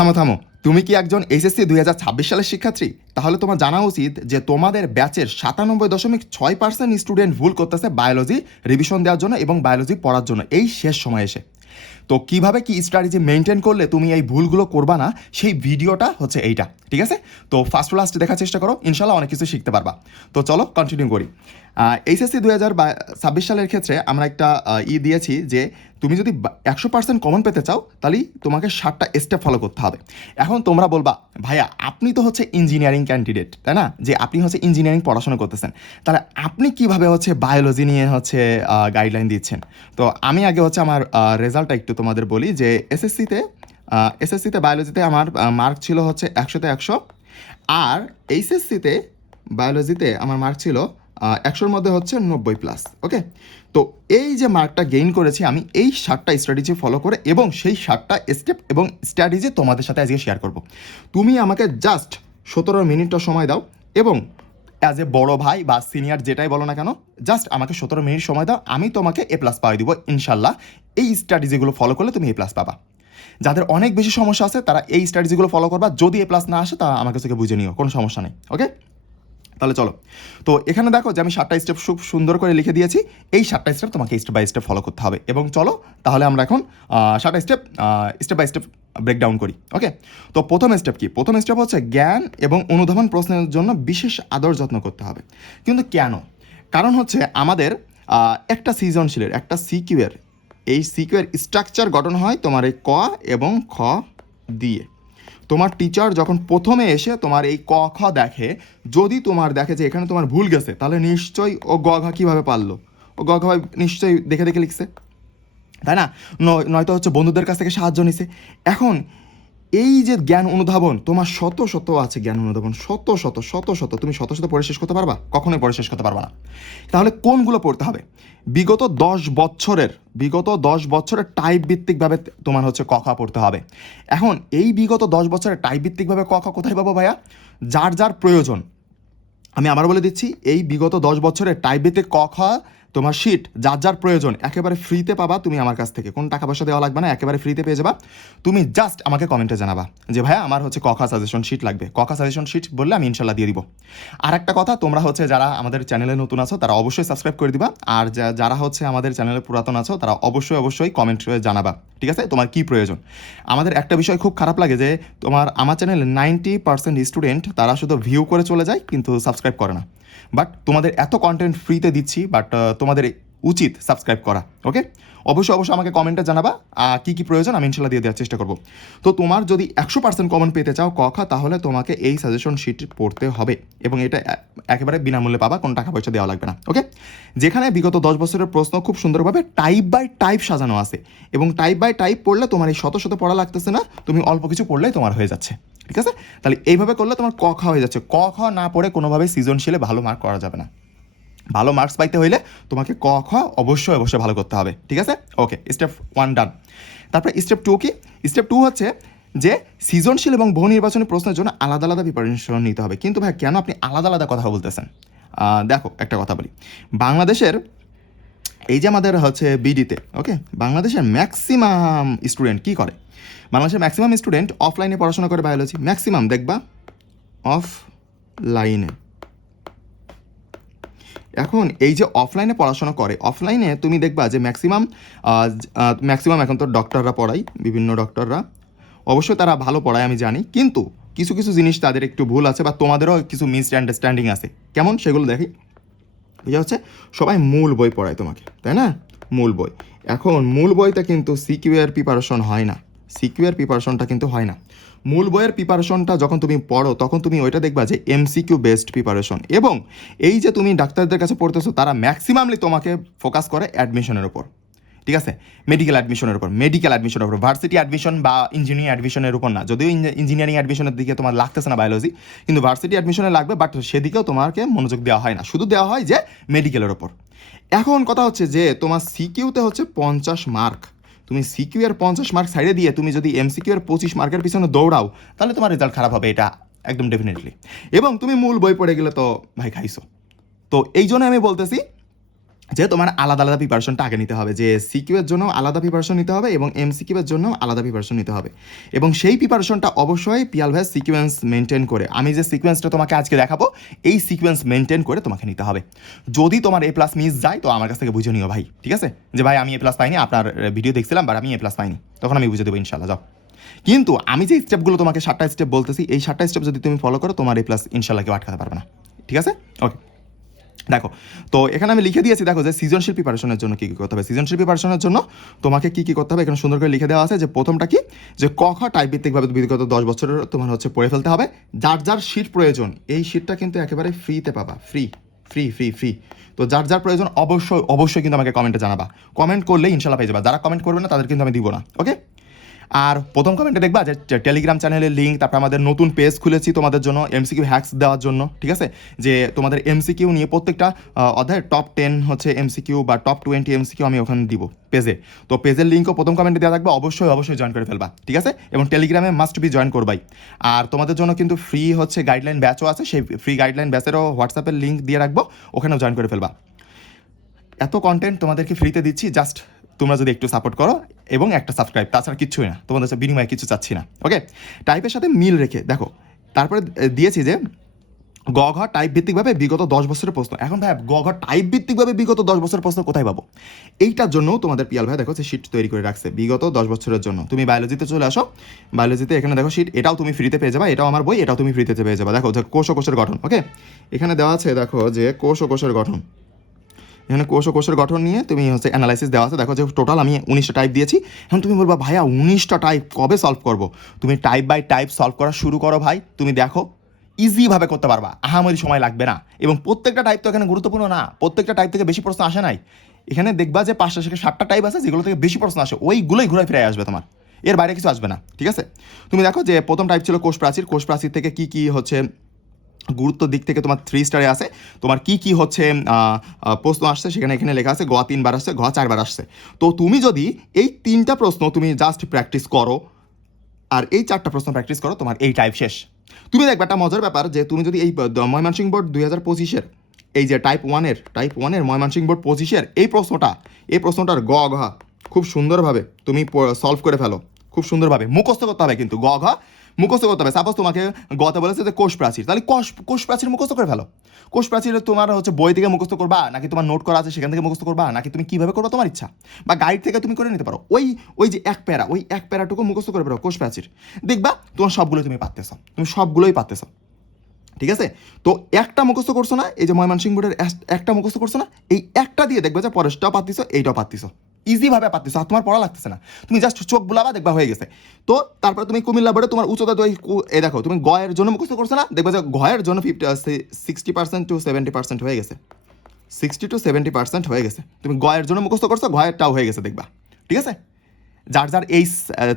থামো থামো, তুমি কি একজন এইচএসসি 2026 সালের শিক্ষার্থী? তাহলে তোমার জানা উচিত যে তোমাদের ব্যাচের 97.6% স্টুডেন্ট ভুল করতেছে বায়োলজি রিভিশন দেওয়ার জন্য এবং বায়োলজি পড়ার জন্য এই শেষ সময় এসে। তো কিভাবে কি স্ট্র্যাটেজি মেনটেন করলে তুমি এই ভুলগুলো করবা না, সেই ভিডিওটা হচ্ছে এইটা, ঠিক আছে? তো ফার্স্ট টু লাস্ট দেখার চেষ্টা করো, ইনশাল্লাহ অনেক কিছু শিখতে পারবা। তো চলো কন্টিনিউ করি। এইচএসসি 2026 সালের ক্ষেত্রে আমরা একটা দিয়েছি যে তুমি যদি 100% কমন পেতে চাও তাহলেই তোমাকে 7টা স্টেপ ফলো করতে হবে। এখন তোমরা বলবা ভাইয়া আপনি তো হচ্ছে ইঞ্জিনিয়ারিং ক্যান্ডিডেট, তাই না? যে আপনি হচ্ছে ইঞ্জিনিয়ারিং পড়াশোনা করতেছেন, তাহলে আপনি কিভাবে হচ্ছে বায়োলজি নিয়ে হচ্ছে গাইডলাইন দিচ্ছেন? তো আমি আগে হচ্ছে আমার রেজাল্টটা একটু তোমাদের বলি যে এসএসসিতে বায়োলজিতে আমার মার্ক ছিল হচ্ছে 100তে 100, আর এইচএসসিতে বায়োলজিতে আমার মার্ক ছিল 100-র মধ্যে হচ্ছে 90+। ওকে, তো এই যে মার্কটা গেইন করেছি আমি এই 7টা স্ট্র্যাটেজি ফলো করে, এবং সেই 7টা স্টেপ এবং স্ট্র্যাটেজি তোমাদের সাথে আজকে শেয়ার করব। তুমি আমাকে জাস্ট 17 মিনিটটা সময় দাও, এবং অ্যাজ এ বড় ভাই বা সিনিয়র যেটাই বলো না কেন, জাস্ট আমাকে 17 মিনিট সময় দাও, আমি তোমাকে A+ পাওয়া দিব ইনশাল্লাহ। এই স্ট্র্যাটেজিগুলো ফলো করলে তুমি A+ পাবা। যাদের অনেক বেশি সমস্যা আছে তারা এই স্ট্র্যাটেজিগুলো ফলো করবা, যদি A+ না আসে তা আমার কাছে বুঝে নিও, কোনো সমস্যা নেই। ওকে, তাহলে চলো। তো এখানে দেখো যে আমি 7টা স্টেপ খুব সুন্দর করে লিখে দিয়েছি, এই 7টা স্টেপ তোমাকে স্টেপ বাই স্টেপ ফলো করতে হবে। এবং চলো তাহলে আমরা এখন 7টা স্টেপ বাই স্টেপ ব্রেকডাউন করি। ওকে, তো প্রথম স্টেপ কি? প্রথম স্টেপ হচ্ছে জ্ঞান এবং অনুধাবন প্রশ্নের জন্য বিশেষ আদর যত্ন করতে হবে। কিন্তু কেন? কারণ হচ্ছে আমাদের একটা সৃজনশীলের, একটা সিকিউয়ের, এই সিকিউয়ের স্ট্রাকচার গঠন হয় তোমার এই ক এবং খ দিয়ে। তোমার টিচার যখন প্রথমে এসে তোমার এই ক খ দেখে, যদি তোমার দেখে যে এখানে তোমার ভুল গেছে, তাহলে নিশ্চয়ই ও গ ঘ কীভাবে পারলো, ও গ ঘ নিশ্চয়ই দেখে দেখে লিখছে, তাই না? নয়তো হচ্ছে বন্ধুদের কাছ থেকে সাহায্য নিছে। এখন এই যে জ্ঞান অনুধাবন, তোমার শত শত আছে জ্ঞান অনুধাবন, শত শত শত শত, তুমি শত শত পড়ে শেষ করতে পারবা? কখনোই পড়ে শেষ করতে পারবা না। তাহলে কোনগুলো পড়তে হবে? বিগত 10 বছরের টাইপ ভিত্তিকভাবে তোমার হচ্ছে ক খ পড়তে হবে। এখন এই বিগত 10 বছরের টাইপ ভিত্তিকভাবে ক খ কোথায় পাবো ভাইয়া? যার যার প্রয়োজন, আমি আবার বলে দিচ্ছি, এই বিগত 10 বছরের টাইপ ভিত্তিক ক খ তোমার শিট যার যার প্রয়োজন একেবারে ফ্রিতে পাবা তুমি আমার কাছ থেকে, কোনো টাকা পয়সা দেওয়া লাগবে না, একেবারে ফ্রিতে পেয়ে যাবা। তুমি জাস্ট আমাকে কমেন্টে জানাবা যে ভাইয়া আমার হচ্ছে ক খ সাজেশন শিট লাগবে, ক খ সাজেশন শিট বললে আমি ইনশাল্লাহ দিয়ে দিব। আর একটা কথা, তোমরা হচ্ছে যারা আমাদের চ্যানেলে নতুন আছো তারা অবশ্যই সাবস্ক্রাইব করে দিবা, আর যারা হচ্ছে আমাদের চ্যানেলে পুরাতন আছো তারা অবশ্যই কমেন্ট জানাবা, ঠিক আছে? তোমার কি প্রয়োজন। আমাদের একটা বিষয় খুব খারাপ লাগে যে আমার চ্যানেলে 90% স্টুডেন্ট তারা শুধু ভিউ করে চলে যায় কিন্তু সাবস্ক্রাইব করে না। বাট তোমাদের এত কন্টেন্ট ফ্রিতে দিচ্ছি, বাট তোমাদের উচিত সাবস্ক্রাইব করা। ওকে, অবশ্যই আমাকে কমেন্টে জানাবা কী কী প্রয়োজন, আমি ইনশাল্লাহ দিয়ে দেওয়ার চেষ্টা করবো। তো তোমার যদি 100% কমন পেতে চাও ক খ, তাহলে তোমাকে এই সাজেশন শিট পড়তে হবে, এবং এটা একেবারে বিনামূল্যে পাবা, কোনো টাকা পয়সা দেওয়া লাগবে না। ওকে, যেখানে বিগত 10 বছরের প্রশ্ন খুব সুন্দরভাবে টাইপ বাই টাইপ সাজানো আছে, এবং টাইপ বাই টাইপ পড়লে তোমার এই শত শত পড়া লাগতেছে না, তুমি অল্প কিছু পড়লেই তোমার হয়ে যাচ্ছে, ঠিক আছে? তাহলে এইভাবে করলে তোমার ক খ হয়ে যাচ্ছে। ক খ না পড়ে কোনোভাবেই সৃজনশীলে ভালো মার্ক করা যাবে না। ভালো মার্কস পাইতে হইলে তোমাকে ক খ অবশ্যই ভালো করতে হবে, ঠিক আছে? ওকে, স্টেপ 1 ডান। তারপরে স্টেপ 2 কি? স্টেপ 2 হচ্ছে যে সৃজনশীল এবং বহু নির্বাচনী প্রশ্নের জন্য আলাদা আলাদা প্রিপারেশন নিতে হবে। কিন্তু ভাই কেন আপনি আলাদা আলাদা কথা বলতেছেন? দেখো একটা কথা বলি, বাংলাদেশের এই যে আমাদের হচ্ছে বিডিতে, ওকে, বাংলাদেশের ম্যাক্সিমাম স্টুডেন্ট কী করে? বাংলাদেশের ম্যাক্সিমাম স্টুডেন্ট অফলাইনে পড়াশোনা করে বায়োলজি, ম্যাক্সিমাম দেখবা অফলাইনে। এখন এই যে অফলাইনে পড়াশোনা করে, অফলাইনে তুমি দেখবা যে ম্যাক্সিমাম এখন তো ডক্টররা পড়ায়, বিভিন্ন ডক্টররা অবশ্যই তারা ভালো পড়ায় আমি জানি, কিন্তু কিছু কিছু জিনিস তাদের একটু ভুল আছে, বা তোমাদেরও কিছু মিসআন্ডারস্ট্যান্ডিং আছে। কেমন সেগুলো দেখি। এটা হচ্ছে সবাই মূল বই পড়ায় তোমাকে, তাই না? মূল বই। এখন মূল বইতে কিন্তু সিকিউআর প্রিপারেশন হয় না, সিকিউআর প্রিপারেশনটা কিন্তু হয় না। মূল বইয়ের প্রিপারেশনটা যখন তুমি পড়ো তখন তুমি ওইটা দেখবা যে এমসিকিউ বেসড প্রিপারেশন, এবং এই যে তুমি ডাক্তারদের কাছে পড়তেছো তারা ম্যাক্সিমামলি তোমাকে ফোকাস করে অ্যাডমিশনের উপর, ঠিক আছে? মেডিকেল অ্যাডমিশনের উপর, ভার্সিটি অ্যাডমিশন বা ইঞ্জিনিয়ারিং অ্যাডমিশনের উপর না। যদিও ইঞ্জিনিয়ারিং অ্যাডমিশনের দিকে তোমার লাগতেছে না বায়োলজি, কিন্তু ভার্সিটি অ্যাডমিশনে লাগবে, বাট সেদিকেও তোমাকে মনোযোগ দেওয়া হয় না, শুধু দেওয়া হয় যে মেডিকেলের ওপর। এখন কথা হচ্ছে যে তোমার সিকিউতে হচ্ছে 50 মার্ক, তুমি সিকিউ এর 50 মার্ক সাইডে দিয়ে তুমি যদি এমসিকিউ এর 25 মার্কের পিছনে দৌড়াও, তাহলে তোমার রেজাল্ট খারাপ হবে, এটা একদম ডেফিনেটলি। এবং তুমি মূল বই পড়ে গেলে তো ভাই খাইছো। তো এই জন্য আমি বলতেছি যে তোমার আলাদা আলাদা প্রিপারেশনটা আগে নিতে হবে, যে সিকিউ এর জন্য আলাদা প্রিপারেশন নিতে হবে এবং এমসিকিউ এর জন্য আলাদা প্রিপারেশন নিতে হবে, এবং সেই প্রিপারেশনটা অবশ্যই পিয়াল ভাই সিকোয়েন্স মেনটেন করে, আমি যে সিকোয়েন্সটা তোমাকে আজকে দেখাবো এই সিকোয়েন্স মেনটেন করে তোমাকে নিতে হবে। যদি তোমার এ প্লাস মিস যায় তো আমার কাছ থেকে বুঝে নিও ভাই, ঠিক আছে, যে ভাই আমি এ প্লাস পাইনি, আপনার ভিডিও দেখছিলাম বাট আমি এ প্লাস পাইনি, তখন আমি বুঝে দেবো ইনশাল্লাহ। যাও, কিন্তু আমি যে স্টেপগুলো তোমাকে 7টা স্টেপ বলতেছি, এই 7টা স্টেপ যদি তুমি ফলো করো তোমার এ প্লাস ইনশাল্লাহ কেউ আটকাতে পারবে না, ঠিক আছে? ওকে, দেখো, তো এখানে আমি লিখে দিয়েছি, দেখো যে সৃজনশীল প্রিপারেশনের জন্য কী কী করতে হবে। সৃজনশীল প্রিপারেশনের জন্য তোমাকে কী কী করতে হবে এখানে সুন্দর করে লিখে দেওয়া আছে। যে প্রথমটা কি, যে ক খ টাইপ ভিত্তিকভাবে বিগত 10 বছরের তোমার হচ্ছে পড়ে ফেলতে হবে। যার যার শীট প্রয়োজন, এই শীটটা কিন্তু একেবারে ফ্রিতে পাবা, ফ্রি ফ্রি ফ্রি ফ্রি। তো যার যার প্রয়োজন অবশ্যই অবশ্যই কিন্তু আমাকে কমেন্টে জানাবা, কমেন্ট করলে ইনশাল্লাহ পেয়ে যাবা, যারা কমেন্ট করবে না তাদের কিন্তু আমি দিব না, ওকে? আর প্রথম কমেন্টে দেখবা যে টেলিগ্রাম চ্যানেলের লিঙ্ক, তারপর আমাদের নতুন পেজ খুলেছি তোমাদের জন্য এমসিকিউ হ্যাক্স দেওয়ার জন্য, ঠিক আছে? যে তোমাদের এমসিকিউ নিয়ে প্রত্যেকটা অধ্যায়ের টপ 10 হচ্ছে এমসিকিউ বা টপ 20 এমসিকিউ আমি ওখানে দিব পেজে। তো পেজের লিঙ্কও প্রথম কমেন্টে দেওয়া থাকবে, অবশ্যই অবশ্যই জয়েন করে ফেলবা, ঠিক আছে? এবং টেলিগ্রামে মাস্ট বি জয়েন করবাই। আর তোমাদের জন্য কিন্তু ফ্রি হচ্ছে গাইডলাইন ব্যাচও আছে, সেই ফ্রি গাইডলাইন ব্যাচেরও হোয়াটসঅ্যাপের লিঙ্ক দিয়ে রাখবো, ওখানেও জয়েন করে ফেলবা। এত কন্টেন্ট তোমাদেরকে ফ্রিতে দিচ্ছি, জাস্ট তোমরা যদি একটু সাপোর্ট করো এবং একটা সাবস্ক্রাইব, তাছাড়া কিচ্ছুই না, তোমাদের সাথে বিনিময়ে কিছু চাচ্ছি না, ওকে? টাইপের সাথে মিল রেখে দেখো, তারপরে দিয়েছি যে গ ঘ টাইপ ভিত্তিকভাবে বিগত 10 বছরের প্রশ্ন। এখন ভাই গ ঘ টাইপ ভিত্তিকভাবে বিগত 10 বছরের প্রশ্ন কোথায় পাবো? এইটার জন্য তোমাদের পিয়াল ভাই দেখো যে শিট তৈরি করে রাখছে বিগত 10 বছরের জন্য। তুমি বায়োলজিতে চলে আসো, বায়োলজিতে এখানে দেখো শিট, এটাও তুমি ফ্রিতে পেয়ে যাবা, এটাও আমার বই, এটাও তুমি ফ্রিতে পেয়ে যাবা। দেখো যে কোষ ও কোষের গঠন, ওকে? এখানে দেওয়া আছে, দেখো যে কোষ ও কোষের গঠন, এখানে কোষ ও কোষের গঠন নিয়ে তুমি হচ্ছে অ্যানালাইসিস দেওয়া আছে। দেখো যে টোটাল আমি 19টা টাইপ দিয়েছি। এখন তুমি বলবা ভাইয়া 19টা টাইপ কবে সলভ করবো? তুমি টাইপ বাই টাইপ সলভ করা শুরু করো ভাই, তুমি দেখো ইজিভাবে করতে পারবা, আহামরি সময় লাগবে না। এবং প্রত্যেকটা টাইপ তো এখানে গুরুত্বপূর্ণ না, প্রত্যেকটা টাইপ থেকে বেশি প্রশ্ন আসে নাই। এখানে দেখবা যে 5টা থেকে 7টা টাইপ আছে যেগুলো থেকে বেশি প্রশ্ন আসে, ওইগুলোই ঘুরে ফিরে আসবে তোমার, এর বাইরে কিছু আসবে না, ঠিক আছে? তুমি দেখো যে প্রথম টাইপ ছিল কোষ প্রাচীর। কোষ প্রাচীর থেকে কি কি হচ্ছে গুরুত্ব দিক থেকে তোমার 3 স্টারে আছে, তোমার কি কি হচ্ছে প্রশ্ন আসছে সেখানে এখানে লেখা আছে। গ 3 বার আসছে, ঘ 4 বার আসছে। তো তুমি যদি এই 3টা প্রশ্ন তুমি জাস্ট প্র্যাকটিস করো আর এই 4টা প্রশ্ন প্র্যাকটিস করো, তোমার এই টাইপ শেষ। তুমি দেখবে একটা মজার ব্যাপার, যে তুমি যদি এই ময়মনসিংহ বোর্ড 2025-এর এই যে টাইপ ওয়ানের ময়মনসিংহ বোর্ড 25-এর এই প্রশ্নটার গ ঘ খুব সুন্দরভাবে তুমি সলভ করে ফেলো, খুব সুন্দরভাবে মুখস্থ করতে হবে, কিন্তু গ ঘ মুখস্থ করতে হবে। সাপোজ তোমাকে গতে বলেছে যে কোষ প্রাচীর, তাহলে কোষ প্রাচীর মুখস্থ করে ফেলো। কোষ প্রাচীর তোমার হচ্ছে বই থেকে মুখস্থ করবা, নাকি তোমার নোট করা আছে সেখান থেকে মুখস্থ করবা, নাকি তুমি কিভাবে করবা তোমার ইচ্ছা, বা গাইড থেকে তুমি করে নিতে পারো। ওই যে ওই এক প্যারাটুকু মুখস্থ করে পারো কোষ প্রাচীর, দেখবা তোমার সবগুলো তুমি পারতেছো, তুমি সবগুলোই পারতেছো, ঠিক আছে? তো একটা মুখস্থ করছো না, এই যে ময়মনসিংহ বোর্ডের একটা মুখস্থ করছো না, এই একটা দিয়ে দেখবে যে পরেরটাও পারতিছো, এইটাও পারতিছো, ইজিভাবে পারতিছো, আর তোমার পড়া লাগতেছে না, তুমি জাস্ট চোখ বুলাবা দেখবা হয়ে গেছে। তো তারপরে তুমি কুমিল্লা বোর্ডে তোমার উচ্চতা তো এই দেখো তুমি গয়ের জন্য মুখস্থ করছো না, দেখবে যে গয়ের জন্য 60% to 70% হয়ে গেছে, 60 to 70% হয়ে গেছে। তুমি গয়ের জন্য মুখস্থ করছো, গয়েরটাও হয়ে গেছে দেখবা, ঠিক আছে? যার যার এই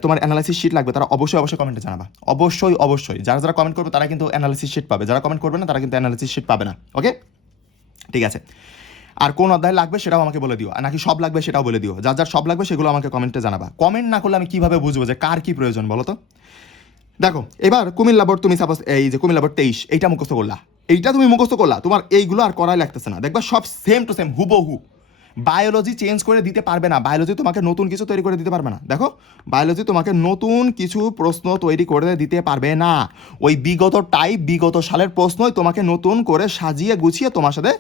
তোমার অ্যানালাইসিস শিট লাগবে তারা অবশ্যই অবশ্যই কমেন্টে জানাবা, অবশ্যই অবশ্যই। যারা যারা কমেন্ট করবে তারা কিন্তু অ্যানালাইসিস শিট পাবে, যারা কমেন্ট করবে না তারা কিন্তু অ্যানালাইসিস শিট পাবে না, ওকে? ঠিক আছে। আর কোন অধ্যায় লাগবে সেটাও আমাকে বলে দিও, আর নাকি সব লাগবে সেটাও বলে দিও। যার যার সব লাগবে সেগুলো আমাকে কমেন্টে জানাবা। কমেন্ট না করলে আমি কিভাবে বুঝবো যে কার কি প্রয়োজন বলো তো? দেখো এবার কুমিল্লা বোর্ড, তুমি সাপোজ এই যে কুমিল্লা বোর্ড 23 এইটা মুখস্থ করলা, এইটা তুমি মুখস্থ করলা, তোমার এইগুলো আর করাই লাগতেছে না, দেখবা সব সেম টু সেম হুবহু। বায়োলজি চেঞ্জ করে দিতে পারবে না, বায়োলজি তোমাকে নতুন কিছু তৈরি করে দিতে পারবে না। দেখো বায়োলজি তোমাকে নতুন কিছু প্রশ্ন তৈরি করে দিতে পারবে না, ওই বিগত সালের প্রশ্নই তোমাকে নতুন করে সাজিয়ে গুছিয়ে তোমার সাথে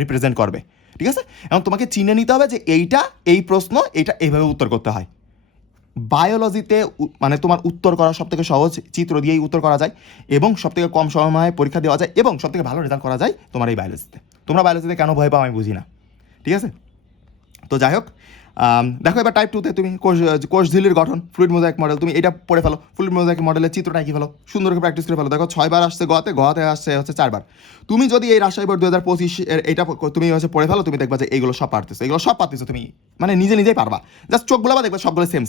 রিপ্রেজেন্ট করবে, ঠিক আছে? এখন তোমাকে চিনে নিতে হবে যে এইটা এই প্রশ্ন, এইটা এইভাবে উত্তর করতে হয়। বায়োলজিতে মানে তোমার উত্তর করা সব থেকে সহজ, চিত্র দিয়েই উত্তর করা যায় এবং সব থেকে কম সময়ে পরীক্ষা দেওয়া যায় এবং সব থেকে ভালো রেজাল্ট করা যায় তোমার এই বায়োলজিতে। তোমরা বায়োলজিতে কেন ভয় পাও আমি বুঝি না, ঠিক আছে? তো যাই হোক, দেখো এবার টাইপ 2তে তুমি কোষঝিল্লির গঠন, ফ্লুইড মোজাইক মডেল, তুমি এটা পড়ে ফেলো। ফ্লুইড মোজাইক মডেলের চিত্রটা এঁকে ফেলো, সুন্দর করে প্র্যাকটিস করে ফেলো। দেখো 6 বার আসছে ঘতে আসছে হচ্ছে 4 বার। তুমি যদি এই রাজশাহী বোর্ড 2025 এইটা তুমি হচ্ছে পড়ে ফেলো, তুমি দেখবা যে এইগুলো সব পারতেছো, তুমি মানে নিজেই পারবা। জাস্ট চোখগুলো বা দেখবা সবগুলো সেম।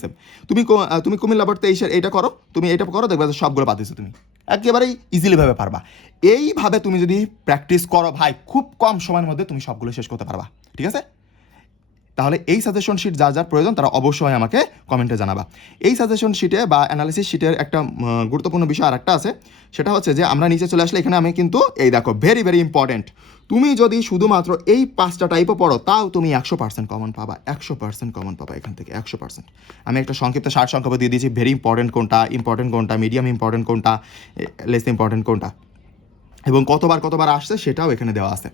তুমি কুমিল্লা বোর্ড 23-এর এইটা করো, তুমি এইটা করো, দেখবা যে সবগুলো পারতেছো, তুমি একেবারেই ইজিলিভাবে পারবা। এইভাবে তুমি যদি প্র্যাকটিস করো ভাই, খুব কম সময়ের মধ্যে তুমি সবগুলো শেষ করতে পারবা, ঠিক আছে? তাহলে এই সাজেশন শিট যার যার প্রয়োজন তারা অবশ্যই আমাকে কমেন্টে জানাবা। এই সাজেশন শিটে বা অ্যানালিসিস শিটের একটা গুরুত্বপূর্ণ বিষয় আর একটা আছে, সেটা হচ্ছে যে আমরা নিচে চলে আসলে এখানে আমি কিন্তু এই দেখো ভেরি ভেরি ইম্পর্টেন্ট, তুমি যদি শুধুমাত্র এই 5টা টাইপও পড়ো তাও তুমি 100% কমন পাবা, 100% কমন পাবা এখান থেকে 100%। আমি একটা সংক্ষিপ্ত সার সংক্ষেপ দিয়ে দিয়েছি ভেরি ইম্পর্টেন্ট কোনটা, মিডিয়াম ইম্পর্টেন্ট কোনটা, লেস ইম্পর্টেন্ট কোনটা, এবং কতবার আসছে সেটাও এখানে দেওয়া আছে।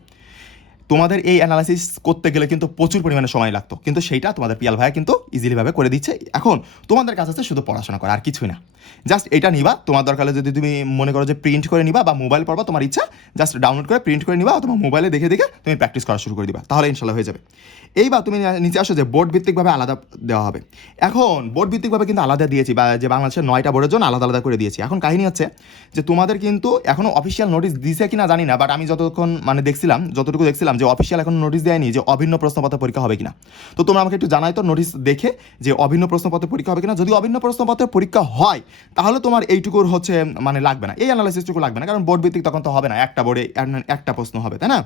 তোমাদের এই অ্যানালাইসিস করতে গেলে কিন্তু প্রচুর পরিমাণে সময় লাগতো, কিন্তু সেইটা তোমাদের পিয়াল ভাইয়া কিন্তু ইজিলিভাবে করে দিচ্ছে। এখন তোমাদের কাছে আছে শুধু পড়াশোনা করা, আর কিছুই না। জাস্ট এটা নিবা, তোমার দরকার হলে যদি তুমি মনে করো যে প্রিন্ট করে নিবা বা মোবাইল পড়বা, তোমার ইচ্ছা, জাস্ট ডাউনলোড করে প্রিন্ট করে নিবা অথবা মোবাইলে দেখে দেখে তুমি প্র্যাকটিস করা শুরু করে দিবা, তাহলে ইনশাল্লাহ হয়ে যাবে। এইবার তুমি নিচে আসো যে বোর্ড ভিত্তিকভাবে আলাদা দেওয়া হবে। এখন বোর্ড ভিত্তিকভাবে কিন্তু আলাদা দিয়েছি, বা যে বাংলাদেশের 9টা বোর্ডের জন্য আলাদা আলাদা করে দিয়েছি। এখন কাহিনী হচ্ছে যে তোমাদের কিন্তু এখনও অফিসিয়াল নোটিশ দিয়েছে কিনা জানি না, বাট আমি যতটুকু দেখছিলাম যে অফিসিয়াল এখন নোটিশ দেয়নি যে অভিন্ন প্রশ্নপত্র পরীক্ষা হবে কিনা। তো তোমরা আমাকে একটু জানাই তো নোটিশ দেখে যে অভিন্ন প্রশ্নপত্র পরীক্ষা হবে কিনা। যদি অভিন্ন প্রশ্নপত্রের পরীক্ষা হয় তাহলে তোমার এইটুকুর হচ্ছে মানে লাগবে না, এই অ্যানালাইসিসটুকু লাগবে না, কারণ বোর্ড ভিত্তিক তখন তো হবে না, একটা বোর্ডে একটা প্রশ্ন হবে, তাই না,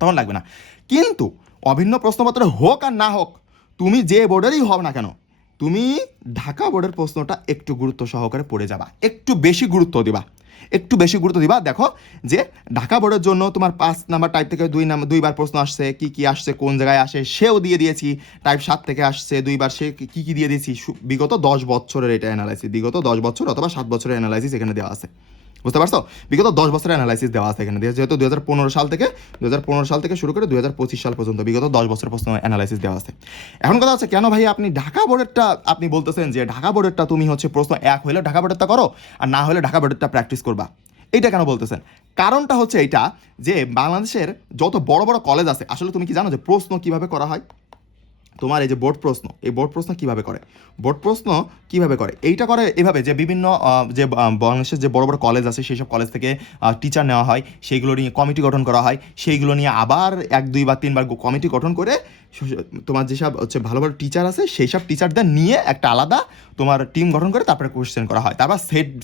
তখন লাগবে না। কিন্তু অভিন্ন প্রশ্নপত্র হোক আর না হোক, তুমি যে বোর্ডেরই হও না কেন, তুমি ঢাকা বোর্ডের প্রশ্নটা একটু গুরুত্ব সহকারে পড়ে যাবা, একটু বেশি গুরুত্ব দিবা। দেখো যে ঢাকা বোর্ডের জন্য তোমার 5 নাম্বার টাইপ থেকে 2বার প্রশ্ন আসছে, কি আসছে, কোন জায়গায় আসে সেও দিয়ে দিয়েছি। টাইপ 7 থেকে আসছে 2বার, সে কি দিয়ে দিয়েছি, বিগত 10 বছরের এটা অ্যানালাইসিস, বিগত 10 বছর অথবা 7 বছরের অ্যানালাইসিস এখানে দেওয়া আছে, বুঝতে পারছো? বিগত 10 বছরের অ্যানালাইসিস দেওয়া আছে এখানে, যেহেতু 2015 সাল থেকে শুরু করে 2025 সাল পর্যন্ত বিগত 10 বছর প্রশ্ন অ্যানালাইসিস দেওয়া আছে। এখন কথা হচ্ছে কেন ভাই আপনি ঢাকা বোর্ডেরটা আপনি বলতেছেন যে ঢাকা বোর্ডেরটা তুমি হচ্ছে প্রশ্ন 1 হলে ঢাকা বোর্ডেরটা করো আর না হলে ঢাকা বোর্ডেরটা প্র্যাকটিস করবা, এইটা কেন বলতেছেন? কারণটা হচ্ছে এইটা যে বাংলাদেশের যত বড় বড় কলেজ আছে, আসলে তুমি কি জানো যে প্রশ্ন কিভাবে করা হয়? তোমার এই যে বোর্ড প্রশ্ন কিভাবে করে এইটা করে এভাবে যে বিভিন্ন যে বাংলাদেশের যে বড় বড় কলেজ আছে সেই সব কলেজ থেকে টিচার নেওয়া হয়, সেইগুলো নিয়ে কমিটি গঠন করা হয়, সেইগুলো নিয়ে আবার 1 2 বা 3 বার কমিটি গঠন করে তোমার যেসব হচ্ছে ভালো ভালো টিচার আছে সেই সব টিচারদের নিয়ে একটা আলাদা তোমার টিম গঠন করে তারপরে কোয়েশ্চেন করা হয়, তারপর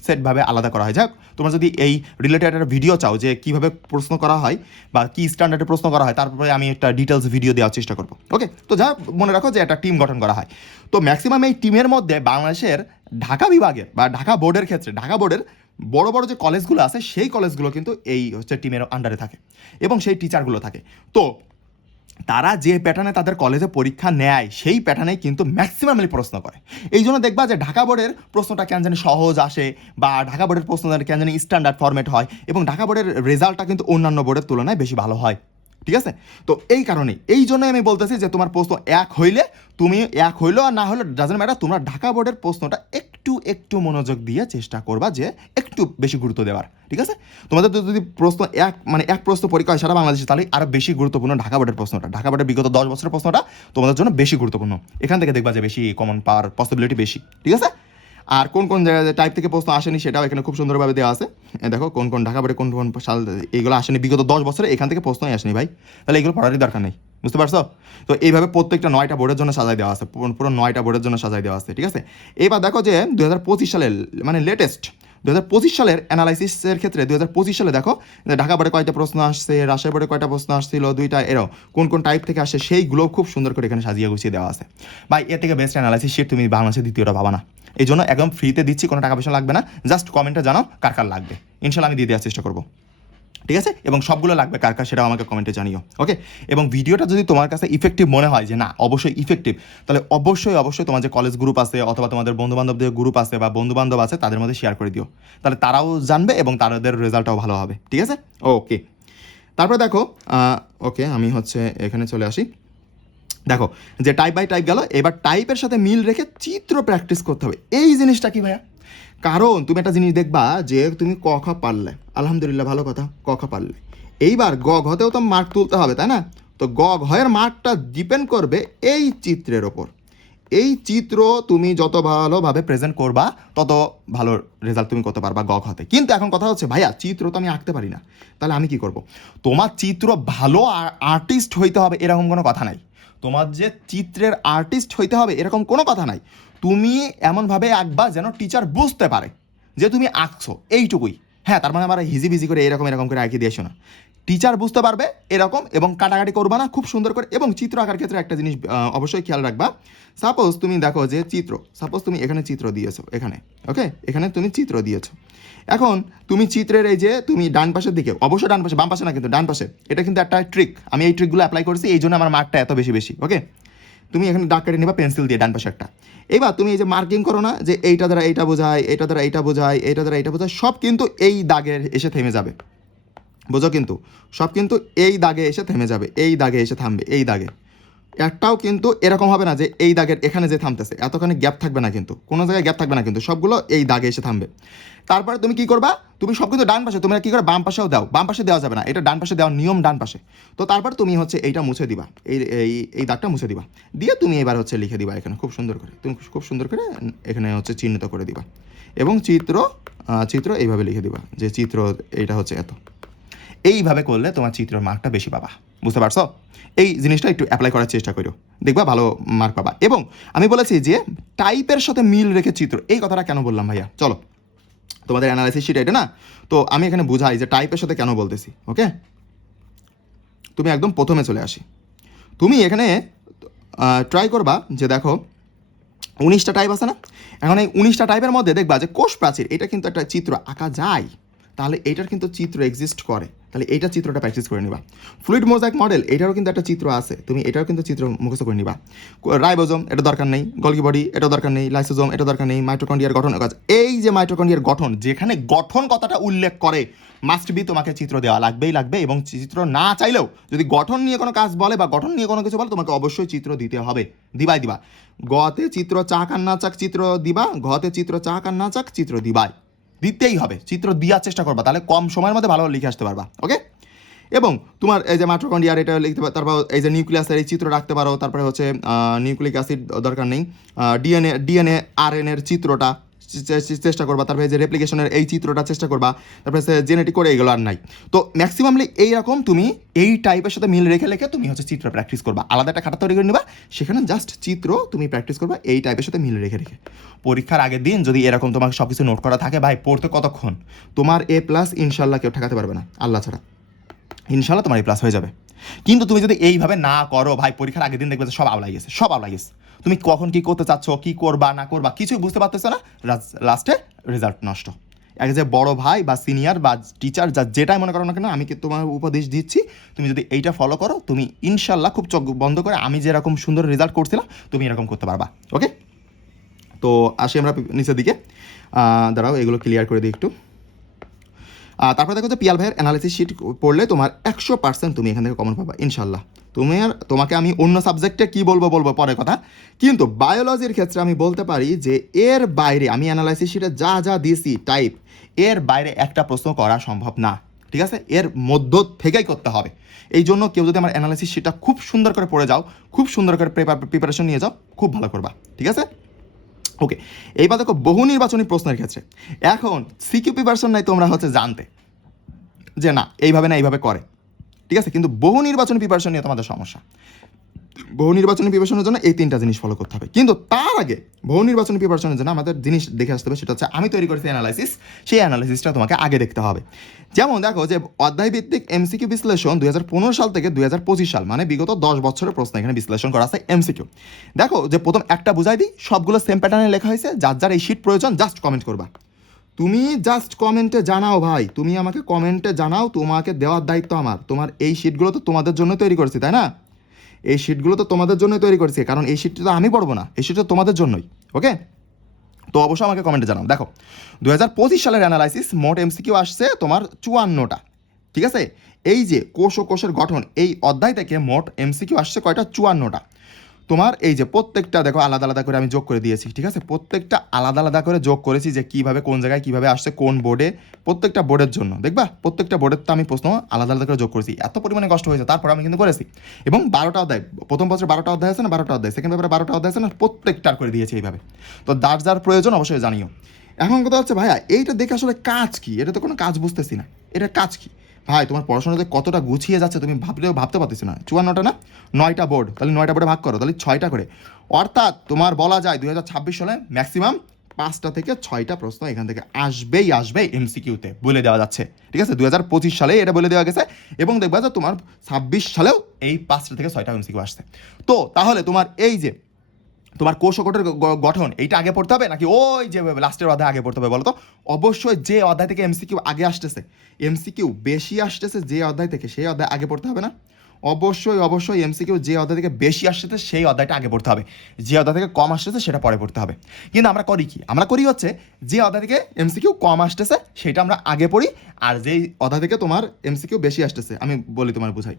সেটভাবে আলাদা করা হয়। যাক, তোমরা যদি এই রিলেটেড একটা ভিডিও চাও যে কীভাবে প্রশ্ন করা হয় বা কী স্ট্যান্ডার্ডে প্রশ্ন করা হয়, তারপরে আমি একটা ডিটেলস ভিডিও দেওয়ার চেষ্টা করবো। ওকে, তো যা মনে রাখো যে একটা টিম গঠন করা হয়। তো ম্যাক্সিমাম এই টিমের মধ্যে বাংলাদেশের ঢাকা বিভাগের বা ঢাকা বোর্ডের ক্ষেত্রে ঢাকা বোর্ডের বড় বড় যে কলেজগুলো আছে সেই কলেজগুলো কিন্তু এই হচ্ছে টিমের আন্ডারে থাকে এবং সেই টিচারগুলো থাকে। তো তারা যে প্যাটার্নে তাদের কলেজে পরীক্ষা নেয় সেই প্যাটার্নেই কিন্তু ম্যাক্সিমামলি প্রশ্ন করে। এই জন্য দেখবা যে ঢাকা বোর্ডের প্রশ্নটা কেন জানি সহজ আসে, বা ঢাকা বোর্ডের প্রশ্ন কেন জানি স্ট্যান্ডার্ড ফরম্যাট হয়, এবং ঢাকা বোর্ডের রেজাল্টটা কিন্তু অন্যান্য বোর্ডের তুলনায় বেশি ভালো হয়। ঠিক আছে? তো এই কারণেই, এই জন্যই আমি বলতেছি যে তোমার প্রশ্ন 1 হইলে তুমি 1 হইলো আর না হলে ডাজেন্ট ম্যাটার, তোমরা ঢাকা বোর্ডের প্রশ্নটা একটু মনোযোগ দিয়ে চেষ্টা করবা যে একটু বেশি গুরুত্ব দেওয়ার। ঠিক আছে? তোমাদের যদি প্রশ্ন এক প্রশ্ন পরীক্ষা হয় সারা বাংলাদেশে, তাহলে আরও বেশি গুরুত্বপূর্ণ ঢাকা বোর্ডের প্রশ্নটা, ঢাকা বোর্ডের বিগত 10 বছরের প্রশ্নটা তোমাদের জন্য বেশি গুরুত্বপূর্ণ। এখান থেকে দেখবা যে বেশি কমন পাওয়ার পসিবিলিটি বেশি। ঠিক আছে? আর কোন জায়গায় টাইপ থেকে প্রশ্ন আসেনি সেটাও এখানে খুব সুন্দরভাবে দেওয়া আছে। দেখো কোন ঢাকা বোর্ডে কোন সাল এইগুলো আসেনি, বিগত 10 বছরে এখান থেকে প্রশ্নই আসেনি ভাই, তাহলে এগুলো পড়ারই দরকার নেই। বুঝতে পারছো? তো এইভাবে প্রত্যেকটা 9টা বোর্ডের জন্য সাজাই দেওয়া আছে, পুরো 9টা বোর্ডের জন্য সাজাই দেওয়া আছে। ঠিক আছে? এবার দেখো যে 2025 সালের মানে লেটেস্ট 2025 সালের অ্যানালাইসিসের ক্ষেত্রে 2025 সালে দেখো যে ঢাকা বোর্ডে কয়টা প্রশ্ন আসছে, রাজশাহী বোর্ডে কয়টা প্রশ্ন আসছিল, 2টা, এরও কোন টাইপ থেকে আসে সেইগুলো খুব সুন্দর করে এখানে সাজিয়ে গুছিয়ে দেওয়া আছে। ভাই এর থেকে বেস্ট অ্যানালাইসিস শিট তুমি বাংলাদেশের দ্বিতীয়টা পাবা না। এই জন্য একদম ফ্রিতে দিচ্ছি, কোনো টাকা পয়সা লাগবে না, জাস্ট কমেন্টে জানাও কার লাগবে, ইনশাল্লাহ আমি দিয়ে দেওয়ার চেষ্টা করবো। ঠিক আছে? এবং সবগুলো লাগবে কার সেটাও আমাকে কমেন্টে জানিও। ওকে, এবং ভিডিওটা যদি তোমার কাছে ইফেক্টিভ মনে হয় যে না অবশ্যই ইফেক্টিভ, তাহলে অবশ্যই তোমার যে কলেজ গ্রুপ আছে অথবা তোমাদের বন্ধুবান্ধবদের গ্রুপ আছে বা বন্ধুবান্ধব আছে তাদের মধ্যে শেয়ার করে দিও, তাহলে তারাও জানবে এবং তাদের রেজাল্টটাও ভালো হবে। ঠিক আছে? ওকে, তারপরে দেখো ওকে আমি হচ্ছে এখানে চলে আসি। দেখো যে টাইপ বাই টাইপ গেল, এবার টাইপের সাথে মিল রেখে চিত্র প্র্যাকটিস করতে হবে। এই জিনিসটা কি ভাইয়া? কারণ তুমি একটা জিনিস দেখবা যে তুমি ক খ পারলে, আলহামদুলিল্লাহ ভালো কথা, ক খ পারলে, এইবার গ ঘতেও তো মার্ক তুলতে হবে, তাই না? তো গ ঘয়ের মার্কটা ডিপেন্ড করবে এই চিত্রের ওপর। এই চিত্র তুমি যত ভালোভাবে প্রেজেন্ট করবা তত ভালো রেজাল্ট তুমি করতে পারবা গ ঘতে। কিন্তু এখন কথা হচ্ছে ভাইয়া চিত্র তো আমি আঁকতে পারি না, তাহলে আমি কি করব? তোমার চিত্র ভালো আর্টিস্ট হইতে হবে এরকম কোনো কথা নাই, তোমার যে চিত্রের আর্টিস্ট হইতে হবে এরকম কোনো কথা নাই। তুমি এমনভাবে আঁকবা যেন টিচার বুঝতে পারে যে তুমি আঁকছো, এইটুকুই। হ্যাঁ, তার মানে আমার হিজিবিজি করে এরকম এরকম করে আঁকিয়ে দিয়েছো না। টিচার বুঝতে পারবে এরকম, এবং কাটাকাটি করবা না, খুব সুন্দর করে। এবং চিত্র আঁকার ক্ষেত্রে একটা জিনিস অবশ্যই খেয়াল রাখবা। সাপোজ তুমি দেখো যে সাপোজ তুমি এখানে চিত্র দিয়েছো, এখানে ওকে, এখানে তুমি চিত্র দিয়েছো। এখন তুমি চিত্রের এই যে তুমি ডান পাশের দিকে, অবশ্যই ডান পাশে, বাম পাশে না কিন্তু ডান পাশে, এটা কিন্তু একটা ট্রিক, আমি এই ট্রিকগুলো অ্যাপ্লাই করেছি, এই জন্য আমার মার্কটা এত বেশি বেশি। ওকে, তুমি এখানে দাগ কেটে নিবা পেন্সিল দিয়ে ডান পাশে একটা। এবার তুমি এই যে মার্কিং করো না, যে এইটা দ্বারা এইটা বোঝায়, এটা দ্বারা এইটা বোঝায়, এইটা দ্বারা এইটা বোঝায়, সব কিন্তু এই দাগের এসে থেমে যাবে। বোঝো, কিন্তু সব কিন্তু এই দাগে এসে থেমে যাবে, এই দাগে এসে থামবে, এই দাগে। একটাও কিন্তু এরকম হবে না যে এই দাগের এখানে যে থামতেছে এতখানি গ্যাপ থাকবে না, কিন্তু কোনো জায়গায় গ্যাপ থাকবে না, কিন্তু সবগুলো এই দাগে এসে থামবে। তারপরে তুমি কি করবা, তুমি সব কিন্তু ডান পাশে, তোমরা কি করে বাম পাশেও দাও, বাম পাশে দেওয়া যাবে না, এটা ডান পাশে দেওয়ার নিয়ম, ডান পাশে। তো তারপর তুমি হচ্ছে এইটা মুছে দিবা, এই এই এই দাগটা মুছে দিবা, দিয়ে তুমি এবার হচ্ছে লিখে দিবা এখানে খুব সুন্দর করে, তুমি খুব সুন্দর করে এখানে হচ্ছে চিহ্নিত করে দিবা, এবং চিত্র এইভাবে লিখে দিবা যে চিত্র এইটা হচ্ছে এত। এইভাবে করলে তোমার চিত্রের মার্কটা বেশি পাবা, বুঝতে পারছো? এই জিনিসটা একটু অ্যাপ্লাই করার চেষ্টা করো, দেখবা ভালো মার্ক পাবা। এবং আমি বলেছি যে টাইপের সাথে মিল রেখে চিত্র, এই কথাটা কেন বললাম ভাইয়া, চলো তোমাদের অ্যানালাইসিস শিট এটা না, তো আমি এখানে বুঝাই যে টাইপের সাথে কেন বলতেছি। ওকে, তুমি একদম প্রথমে চলে আসি। তুমি এখানে ট্রাই করবা যে দেখো 19টা টাইপ আছে না, এখন এই 19টা টাইপের মধ্যে দেখবা যে কোষ প্রাচীর, এটা কিন্তু একটা চিত্র আঁকা যায়, তাহলে এইটার কিন্তু চিত্র এক্সিস্ট করে, তাহলে এইটা চিত্রটা প্র্যাকটিস করে নিবা। ফ্লুইড মোজাইক মডেল, এটারও কিন্তু একটা চিত্র আছে, তুমি এটাও কিন্তু চিত্র মুখস্থ করে নিবা। রাইবোজোম, এটা দরকার নেই। গলগি বডি, এটা দরকার নেই। লাইসোজোম, এটা দরকার নেই। মাইটোকন্ড্রিয়ার গঠন কাজ, এই যে মাইটোকন্ড্রিয়ার গঠন, যেখানে গঠন কথাটা উল্লেখ করে মাস্ট বি তোমাকে চিত্র দেওয়া লাগবেই লাগবে, এবং চিত্র না চাইলেও যদি গঠন নিয়ে কোনো কাজ বলে বা গঠন নিয়ে কোনো কিছু বলে, তোমাকে অবশ্যই চিত্র দিতে হবে, দিবাই দিবা। গতে চিত্র চাক আর না চাক চিত্র দিবা, ঘতে চিত্র চাক আর না চাক চিত্র দিবাই, দিতেই হবে, চিত্র দেওয়ার চেষ্টা করবা, তাহলে কম সময়ের মধ্যে ভালো লিখে আসতে পারবা। ওকে, এবং তোমার এই যে মাইটোকন্ড্রিয়ার এটা লিখতে পারো, তারপর এই যে নিউক্লিয়াসের এই চিত্র রাখতে পারো, তারপরে হচ্ছে নিউক্লিক অ্যাসিড দরকার নেই, ডিএনএ আরএনএর চিত্রটা চেষ্টা করবা, তারপরে যে রেপ্লিকেশনের এই চিত্রটা চেষ্টা করবা, তারপরে জেনেটিক করে এগুলো আর নাই। তো ম্যাক্সিমামলি এইরকম তুমি এই টাইপের সাথে মিল রেখে রেখে তুমি হচ্ছে চিত্র প্র্যাকটিস করবা, আলাদা একটা খাতা তৈরি করে নিবা, সেখানে জাস্ট চিত্র তুমি প্র্যাকটিস করবা এই টাইপের সাথে মিল রেখে রেখে। পরীক্ষার আগের দিন যদি এরকম তোমাকে সব কিছু নোট করা থাকে, ভাই পড়তে কতক্ষণ, তোমার A+ ইনশাল্লাহ কেউ ঠেকাতে পারবে না, আল্লাহ ছাড়া। ইনশাল্লাহ তোমার A+ হয়ে যাবে। কিন্তু তুমি যদি এইভাবে না করো ভাই, পরীক্ষার আগের দিন দেখবে যে সব আওলাই গেছে, সব আওলাই গেছে। তুমি কখন কি করতে চাচ্ছ, কি করবা না করবা কিছুই বুঝতে পারতেছো না, লাস্টে রেজাল্ট নষ্ট। এক যে বড় ভাই বা সিনিয়র বা টিচার যেটাই মনে করো না কেন, আমি কি তোমার উপদেশ দিচ্ছি, তুমি যদি এইটা ফলো করো, তুমি ইনশাল্লাহ খুব চোখ বন্ধ করে আমি যেরকম সুন্দর রেজাল্ট করছিলাম তুমি এরকম করতে পারবা। ওকে, তো আসি আমরা নিচের দিকে। দাঁড়াও এগুলো ক্লিয়ার করে দিই একটু। তারপরে দেখো যে পিয়াল ভাইয়ের অ্যানালিসিস শিট পড়লে তোমার 100% তুমি এখান থেকে কমন পাবা ইনশাল্লাহ। তোমাকে আমি অন্য সাবজেক্টে কি বলবো পরে কথা, কিন্তু বায়োলজির ক্ষেত্রে আমি বলতে পারি যে এর বাইরে আমি অ্যানালাইসিস শিটে যা যা দিয়েছি টাইপ, এর বাইরে একটা প্রশ্ন করা সম্ভব না, ঠিক আছে? এর মধ্য থেকেই করতে হবে। এই জন্য কেউ যদি আমার অ্যানালাইসিস শিটটা খুব সুন্দর করে পড়ে যাও, খুব সুন্দর করে প্রিপারেশন নিয়ে যাও, খুব ভালো করবা, ঠিক আছে? ওকে, এইবার দেখো বহু নির্বাচনী প্রশ্নের ক্ষেত্রে এখন সিকিউ প্রিপারেশন নাই, তোমরা হচ্ছে জানতে যে না এইভাবে না এইভাবে করে, ঠিক আছে? কিন্তু বহু নির্বাচনী প্রিপারেশন নিয়ে তোমাদের সমস্যা। বহু নির্বাচনী প্রিপারেশনের জন্য এই 3টা জিনিস ফলো করতে হবে, কিন্তু তার আগে বহু নির্বাচনী প্রিপারেশনের জন্য আমাদের জিনিস দেখে আসতে হবে, সেটা হচ্ছে আমি তৈরি করেছি অ্যানালাইসিস, সেই অ্যানালাইসিসটা তোমাকে আগে দেখতে হবে। যেমন দেখো যে অধ্যায়ভিত্তিক MCQ বিশ্লেষণ 2015 সাল থেকে 2025 সাল, মানে বিগত 10 বছরের প্রশ্ন এখানে বিশ্লেষণ করা আছে MCQ। দেখো যে প্রথম একটা বুঝাই দিই, সবগুলো সেম প্যাটার্নে লেখা হয়েছে, যার যার এই শিট প্রয়োজন জাস্ট কমেন্ট করবা। তুমি জাস্ট কমেন্টে জানাও ভাই, তুমি আমাকে কমেন্টে জানাও, তোমাকে দেওয়ার দায়িত্ব আমার। তোমার এই শিটগুলো তো তোমাদের জন্য তৈরি করছি, তাই না? এই শিটগুলো তো তোমাদের জন্যই তৈরি করছি, কারণ এই শিটটা তো আমি পড়বো না, এই শিটটা তোমাদের জন্যই। ওকে, তো অবশ্যই আমাকে কমেন্টে জানাও। দেখো 2025 সালের অ্যানালাইসিস মোট MCQ আসছে তোমার 54টা, ঠিক আছে? এই যে কোষ ও কোষের গঠন এই অধ্যায় থেকে মোট MCQ আসছে কয়টা? 54টা। তোমার এই যে প্রত্যেকটা দেখো আলাদা আলাদা করে আমি যোগ করে দিয়েছি, ঠিক আছে? প্রত্যেকটা আলাদা আলাদা করে যোগ করেছি যে কীভাবে কোন জায়গায় কীভাবে আসছে কোন বোর্ডে, প্রত্যেকটা বোর্ডের জন্য দেখবা, প্রত্যেকটা বোর্ডের তো আমি প্রশ্ন আলাদা আলাদা করে যোগ করেছি। এত পরিমাণে কষ্ট হয়েছে, তারপর আমি কিন্তু করেছি। এবং 12টা অধ্যায়, প্রথম বছর 12টা অধ্যায় আছে না, 12টা অধ্যায়, সেকেন্ড পেপারে 12টা অধ্যায় আছে না, প্রত্যেকটার করে দিয়েছি এইভাবে। তো যার যার প্রয়োজন অবশ্যই জানিও। এখন কথা হচ্ছে ভাইয়া এইটা দেখে আসলে কাজ কি, এটা তো কোনো কাজ বুঝতেছি না, এটা কাজ কি ভাই? তোমার পড়াশোনাতে কতটা গুছিয়ে যাচ্ছে তুমি ভাবতে পারতেছি না। 54টা না, 9টা বোর্ড, তাহলে 9টা বোর্ডে ভাগ করো, তাহলে 6টা করে। অর্থাৎ তোমার বলা যায় 2026 সালে ম্যাক্সিমাম 5টা থেকে 6টা প্রশ্ন এখান থেকে আসবে এমসিকিউতে বলে দেওয়া যাচ্ছে, ঠিক আছে? 2025 সালে এটা বলে দেওয়া গেছে এবং দেখবা যে তোমার 26 সালেও এই 5টা থেকে 6টা এমসিকিউ আসছে। তো তাহলে তোমার এই যে তোমার কোষ ও কোষের গঠন এইটা আগে পড়তে হবে নাকি ওই যে লাস্টের অধ্যায় আগে পড়তে হবে বলো তো? অবশ্যই যে অধ্যায় থেকে এমসিকিউ আগে আসতেছে, এমসিকিউ বেশি আসতেছে যে অধ্যায় থেকে, সেই অধ্যায় আগে পড়তে হবে না? অবশ্যই এমসিকিউ যে অধ্যায় থেকে বেশি আসতেছে সেই অধ্যায়টা আগে পড়তে হবে, যে অধ্যায় থেকে কম আসতেছে সেটা পরে পড়তে হবে। কিন্তু আমরা করি কি, আমরা করি হচ্ছে যে অধ্যায় থেকে এমসিকিউ কম আসতেছে সেটা আমরা আগে পড়ি, আর যেই অধ্যায় থেকে তোমার এমসিকিউ বেশি আসতেছে, আমি বলি তোমার বুঝাই।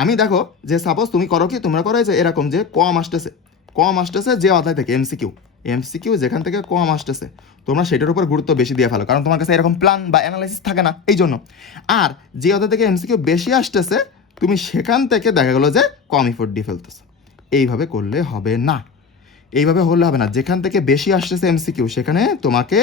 আমি দেখো যে সাপোজ তুমি করো কি, তোমরা করো যে এরকম যে কম আসতেছে যে অধ্যায় থেকে এমসিকিউ যেখান থেকে কম আসতেছে তোমরা সেটার উপর গুরুত্ব বেশি দিয়ে ফেলো, কারণ তোমার কাছে এরকম প্ল্যান বা অ্যানালাইসিস থাকে না এই জন্য। আর যে অধ্যায় থেকে এমসিকিউ বেশি আসতেছে তুমি সেখান থেকে দেখা গেলো যে কম ইফোর্ট দিয়ে ফেলতেছো। এইভাবে করলে হবে না, এইভাবে হলে হবে না। যেখান থেকে বেশি আসতেছে এমসিকিউ সেখানে তোমাকে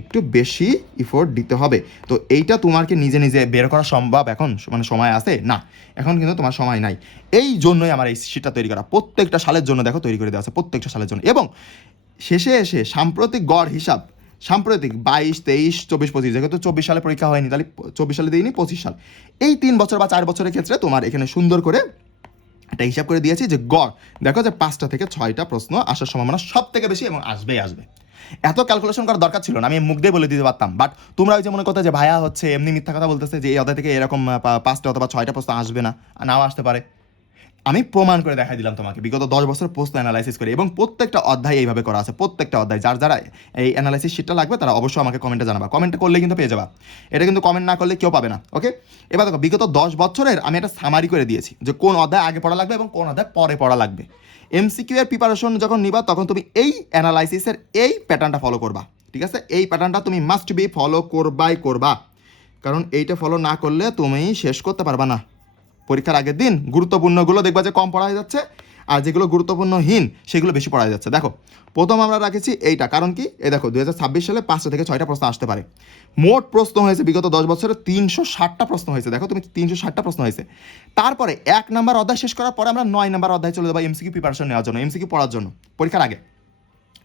একটু বেশি ইফোর্ট দিতে হবে। তো এইটা তোমার কি নিজে নিজে বের করা সম্ভব এখন, মানে সময় আছে না? এখন কিন্তু তোমার সময় নাই। এই জন্যই আমার এই শিটটা তৈরি করা, প্রত্যেকটা সালের জন্য দেখো তৈরি করে দেওয়া আছে, প্রত্যেকটা সালের জন্য। এবং শেষে এসে সাম্প্রতিক গড় হিসাব, সাম্প্রতিক 22, 23, 24, 25, যেহেতু 24 সালে পরীক্ষা হয়নি তাহলে 24 সালে দিইনি, 25 সাল, এই 3 বছর বা 4 বছরের ক্ষেত্রে তোমার এখানে সুন্দর করে একটা হিসাব করে দিয়েছি যে গড় দেখো যে 5টা থেকে 6টা প্রশ্ন আসার সম্ভাবনা সব থেকে বেশি এবং আসবে। এত ক্যালকুলেশন করার দরকার ছিল না, আমি মুখ দিয়ে বলে দিতে পারতাম। বাট তোমরা ওই যে মনে করতে যে ভাইয়া হচ্ছে এমনি মিথ্যা কথা বলতেছে যে এই অধ্যায় থেকে এরকম 5টা অথবা 6টা প্রশ্ন আসবে না, নাও আসতে পারে। আমি প্রমাণ করে দেখাই দিলাম তোমাকে বিগত 10 বছর প্রশ্ন অ্যানালাইসিস করে, এবং প্রত্যেকটা অধ্যায় এইভাবে করা আছে, প্রত্যেকটা অধ্যায়। যারা এই অ্যানালাইসিস শিটটা লাগবে তারা অবশ্যই আমাকে কমেন্টে জানাবা, কমেন্ট করলে কিন্তু পেয়ে যাবা, এটা কিন্তু কমেন্ট না করলে কেউ পাবে না। ওকে, এবার দেখো বিগত 10 বছরের আমি একটা সামারি করে দিয়েছি যে কোন অধ্যায় আগে পড়া লাগবে এবং কোন অধ্যায় পরে পড়া লাগবে। এমসিকিউ এর প্রিপারেশন যখন নিবা তখন তুমি এই অ্যানালাইসিসের এই প্যাটার্নটা ফলো করবা, ঠিক আছে? এই প্যাটার্নটা তুমি মাস্ট বি ফলো করবা, কারণ এইটা ফলো না করলে তুমি শেষ করতে পারবা না। পরীক্ষার আগের দিন গুরুত্বপূর্ণগুলো দেখবা যে কম পড়া হয়ে যাচ্ছে, আর যেগুলো গুরুত্বপূর্ণহীন সেগুলো বেশি পড়া যাচ্ছে। দেখো প্রথম আমরা রাখেছি এইটা, কারণ কি এই দেখো 2026 সালে 5টা থেকে 6টা প্রশ্ন আসতে পারে। মোট প্রশ্ন হয়েছে বিগত 10 বছরে 360টা প্রশ্ন হয়েছে, দেখো তুমি 360টা প্রশ্ন হয়েছে। তারপরে 1 নাম্বার অধ্যায় শেষ করার পরে আমরা 9 নাম্বার অধ্যায় চলে যাবো এমসিকিউ প্রিপারেশন নেওয়ার জন্য, এমসিকিউ পড়ার জন্য পরীক্ষার আগে।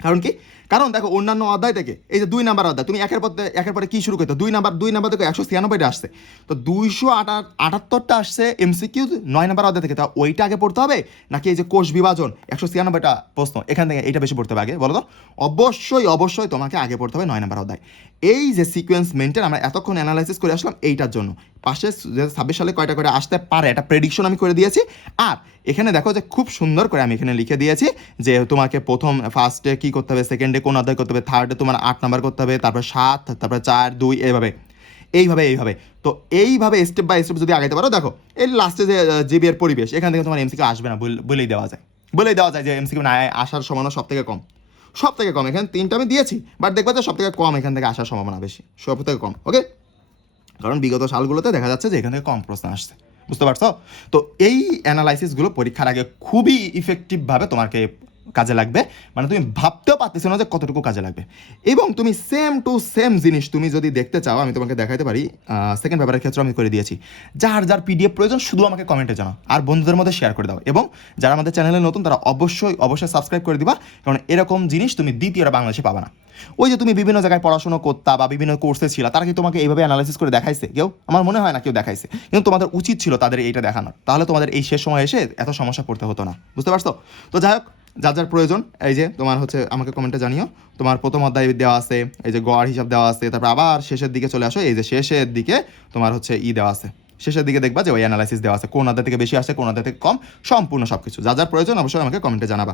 কারণ কি, কারণ দেখো অন্যান্য অধ্যায় থেকে এই যে 2 নাম্বার অধ্যায় তুমি একের পরে কি শুরু করতো, 2 নাম্বার থেকে 196টা আসছে, তো 278টা আসছে এমসিকিউ 9 নাম্বার অধ্যায় থেকে। তা ওইটা আগে পড়তে হবে নাকি এই যে কোষ বিভাজন 196টা প্রশ্ন এখান থেকে এইটা বেশি পড়তে হবে আগে বলো তো? অবশ্যই তোমাকে আগে পড়তে হবে 9 নাম্বার অধ্যায়। এই যে সিকোয়েন্স মেনটেন আমরা এতক্ষণ অ্যানালাইসিস করে আসলাম এইটার জন্য। পাশে 2026 সালে কয়টা করে আসতে পারে একটা প্রেডিকশন আমি করে দিয়েছি। আর এখানে দেখো যে খুব সুন্দর করে আমি এখানে লিখে দিয়েছি যে তোমাকে ফার্স্টে কি করতে হবে, সেকেন্ডে কোন অধ্যায় করতে হবে, থার্ডে তোমার 8 নাম্বার করতে হবে, তারপর 7, তারপর 4, 2, এইভাবে। তো এইভাবে স্টেপ বাই স্টেপ যদি আগাইতে পারো, দেখো এই লাস্টে যে জিবিএর পরিবেশ এখান থেকে তোমার এমসিকিউ আসবে না বলেই দেওয়া যায় যে এমসিকিউ না আসার সম্ভাবনা সব থেকে কম। এখানে 3টা আমি দিয়েছি, বাট দেখবা যে সব থেকে কম এখান থেকে আসার সম্ভাবনা বেশি, সব থেকে কম। ওকে, কারণ বিগত সালগুলোতে দেখা যাচ্ছে যে এখান থেকে কম প্রশ্ন আসছে, বুঝতে পারছো? তো এই অ্যানালাইসিসগুলো পরীক্ষার আগে খুবই ইফেক্টিভভাবে তোমাকে কাজে লাগবে, মানে তুমি ভাবতেও পারতেছো না যে কতটুকু কাজে লাগবে। এবং তুমি সেম টু সেম জিনিস তুমি যদি দেখতে চাও আমি তোমাকে দেখাতে পারি, সেকেন্ড পেপারের ক্ষেত্রে আমি করে দিয়েছি। যার পিডিএফ প্রয়োজন শুধু আমাকে কমেন্টে জানাও আর বন্ধুদের মধ্যে শেয়ার করে দাও, এবং যারা আমাদের চ্যানেলে নতুন তারা অবশ্যই সাবস্ক্রাইব করে দিবা, কারণ এরকম জিনিস তুমি দ্বিতীয়টা বাংলাদেশে পাবা না। ওই যে তুমি বিভিন্ন জায়গায় পড়াশোনা করতা বা বিভিন্ন কোর্সে ছিল, তারা কি তোমাকে এইভাবে অ্যানালাইসিস করে দেখাইছে? কেউ, আমার মনে হয় না কেউ দেখাইছে, কিন্তু তোমাদের উচিত ছিল তাদের এইটা দেখানোর, তাহলে তোমাদের এই শেষ সময় এসে এত সমস্যা পড়তে হতো না, বুঝতে পারছো? তো যাই হোক, যার প্রয়োজন এই যে তোমার হচ্ছে আমাকে কমেন্টে জানিও। তোমার প্রথম অধ্যায় দেওয়া আছে, এই যে গড় হিসাব দেওয়া আছে, তারপর আবার শেষের দিকে চলে আসো, এই যে শেষের দিকে তোমার হচ্ছে দেওয়া আছে, শেষের দিকে দেখবা যে ওই অ্যানালাইসিস দেওয়া আছে, কোন অধ্যায় থেকে বেশি আসে কোন অধ্যায় থেকে কম, সম্পূর্ণ সব কিছু। যার প্রয়োজন অবশ্যই আমাকে কমেন্টে জানাবা,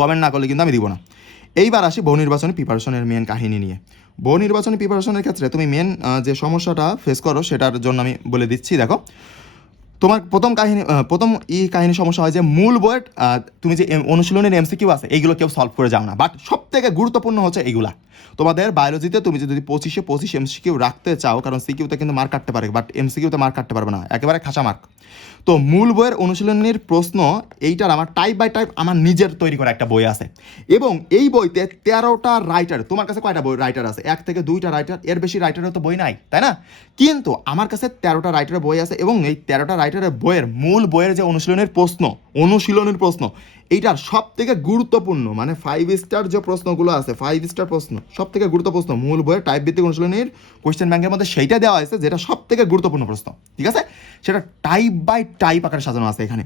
কমেন্ট না করলে কিন্তু আমি দিব না। এইবার আসি বহু নির্বাচনী প্রিপারেশনের মেন কাহিনী নিয়ে। বহু নির্বাচনী প্রিপারেশনের ক্ষেত্রে তুমি মেন যে সমস্যাটা ফেস করো সেটার জন্য আমি বলে দিচ্ছি। দেখো তোমার প্রথম কাহিনী সমস্যা হয় যে মূল বইয়ের তুমি যে অনুশীলনের এমসিকিউ আছে এইগুলো কেউ সলভ করে যাও না, বাট সব থেকে গুরুত্বপূর্ণ হচ্ছে এইগুলা। তোমাদের বায়োলজিতে তুমি যদি 25 এমসিকিউ রাখতে চাও, কারণ সিকিউতে কিন্তু মার্ক কাটতে পারে বাট এমসিকিউতে মার্ক কাটতে পারবে না, একেবারে খাসা মার্ক। তো মূল বইয়ের অনুশীলনের প্রশ্ন এইটার আমার টাইপ বাই টাইপ আমার নিজের তৈরি করা একটা বই আছে, এবং এই বইতে 13টা রাইটার। তোমার কাছে কয়টা বই রাইটার আছে? 1 থেকে 2টা রাইটার, এর বেশি রাইটারের তো বই নাই, তাই না? কিন্তু আমার কাছে 13টা রাইটারের বই আছে, এবং এই 13টা রাইটারের বইয়ের মূল বইয়ের যে অনুশীলনের প্রশ্ন এইটার সব থেকে গুরুত্বপূর্ণ মানে 5 স্টার যে প্রশ্নগুলো আছে 5 স্টার প্রশ্ন সব থেকে গুরুত্বপূর্ণ মূল বইয়ের টাইপ ভিত্তিক অনুশীলনীর কোয়েশ্চেন ব্যাংকের মধ্যে সেইটা দেওয়া হয়েছে যেটা সব থেকে গুরুত্বপূর্ণ প্রশ্ন, ঠিক আছে? সেটা টাইপ বাই টাইপ আকারে সাজানো আছে এখানে,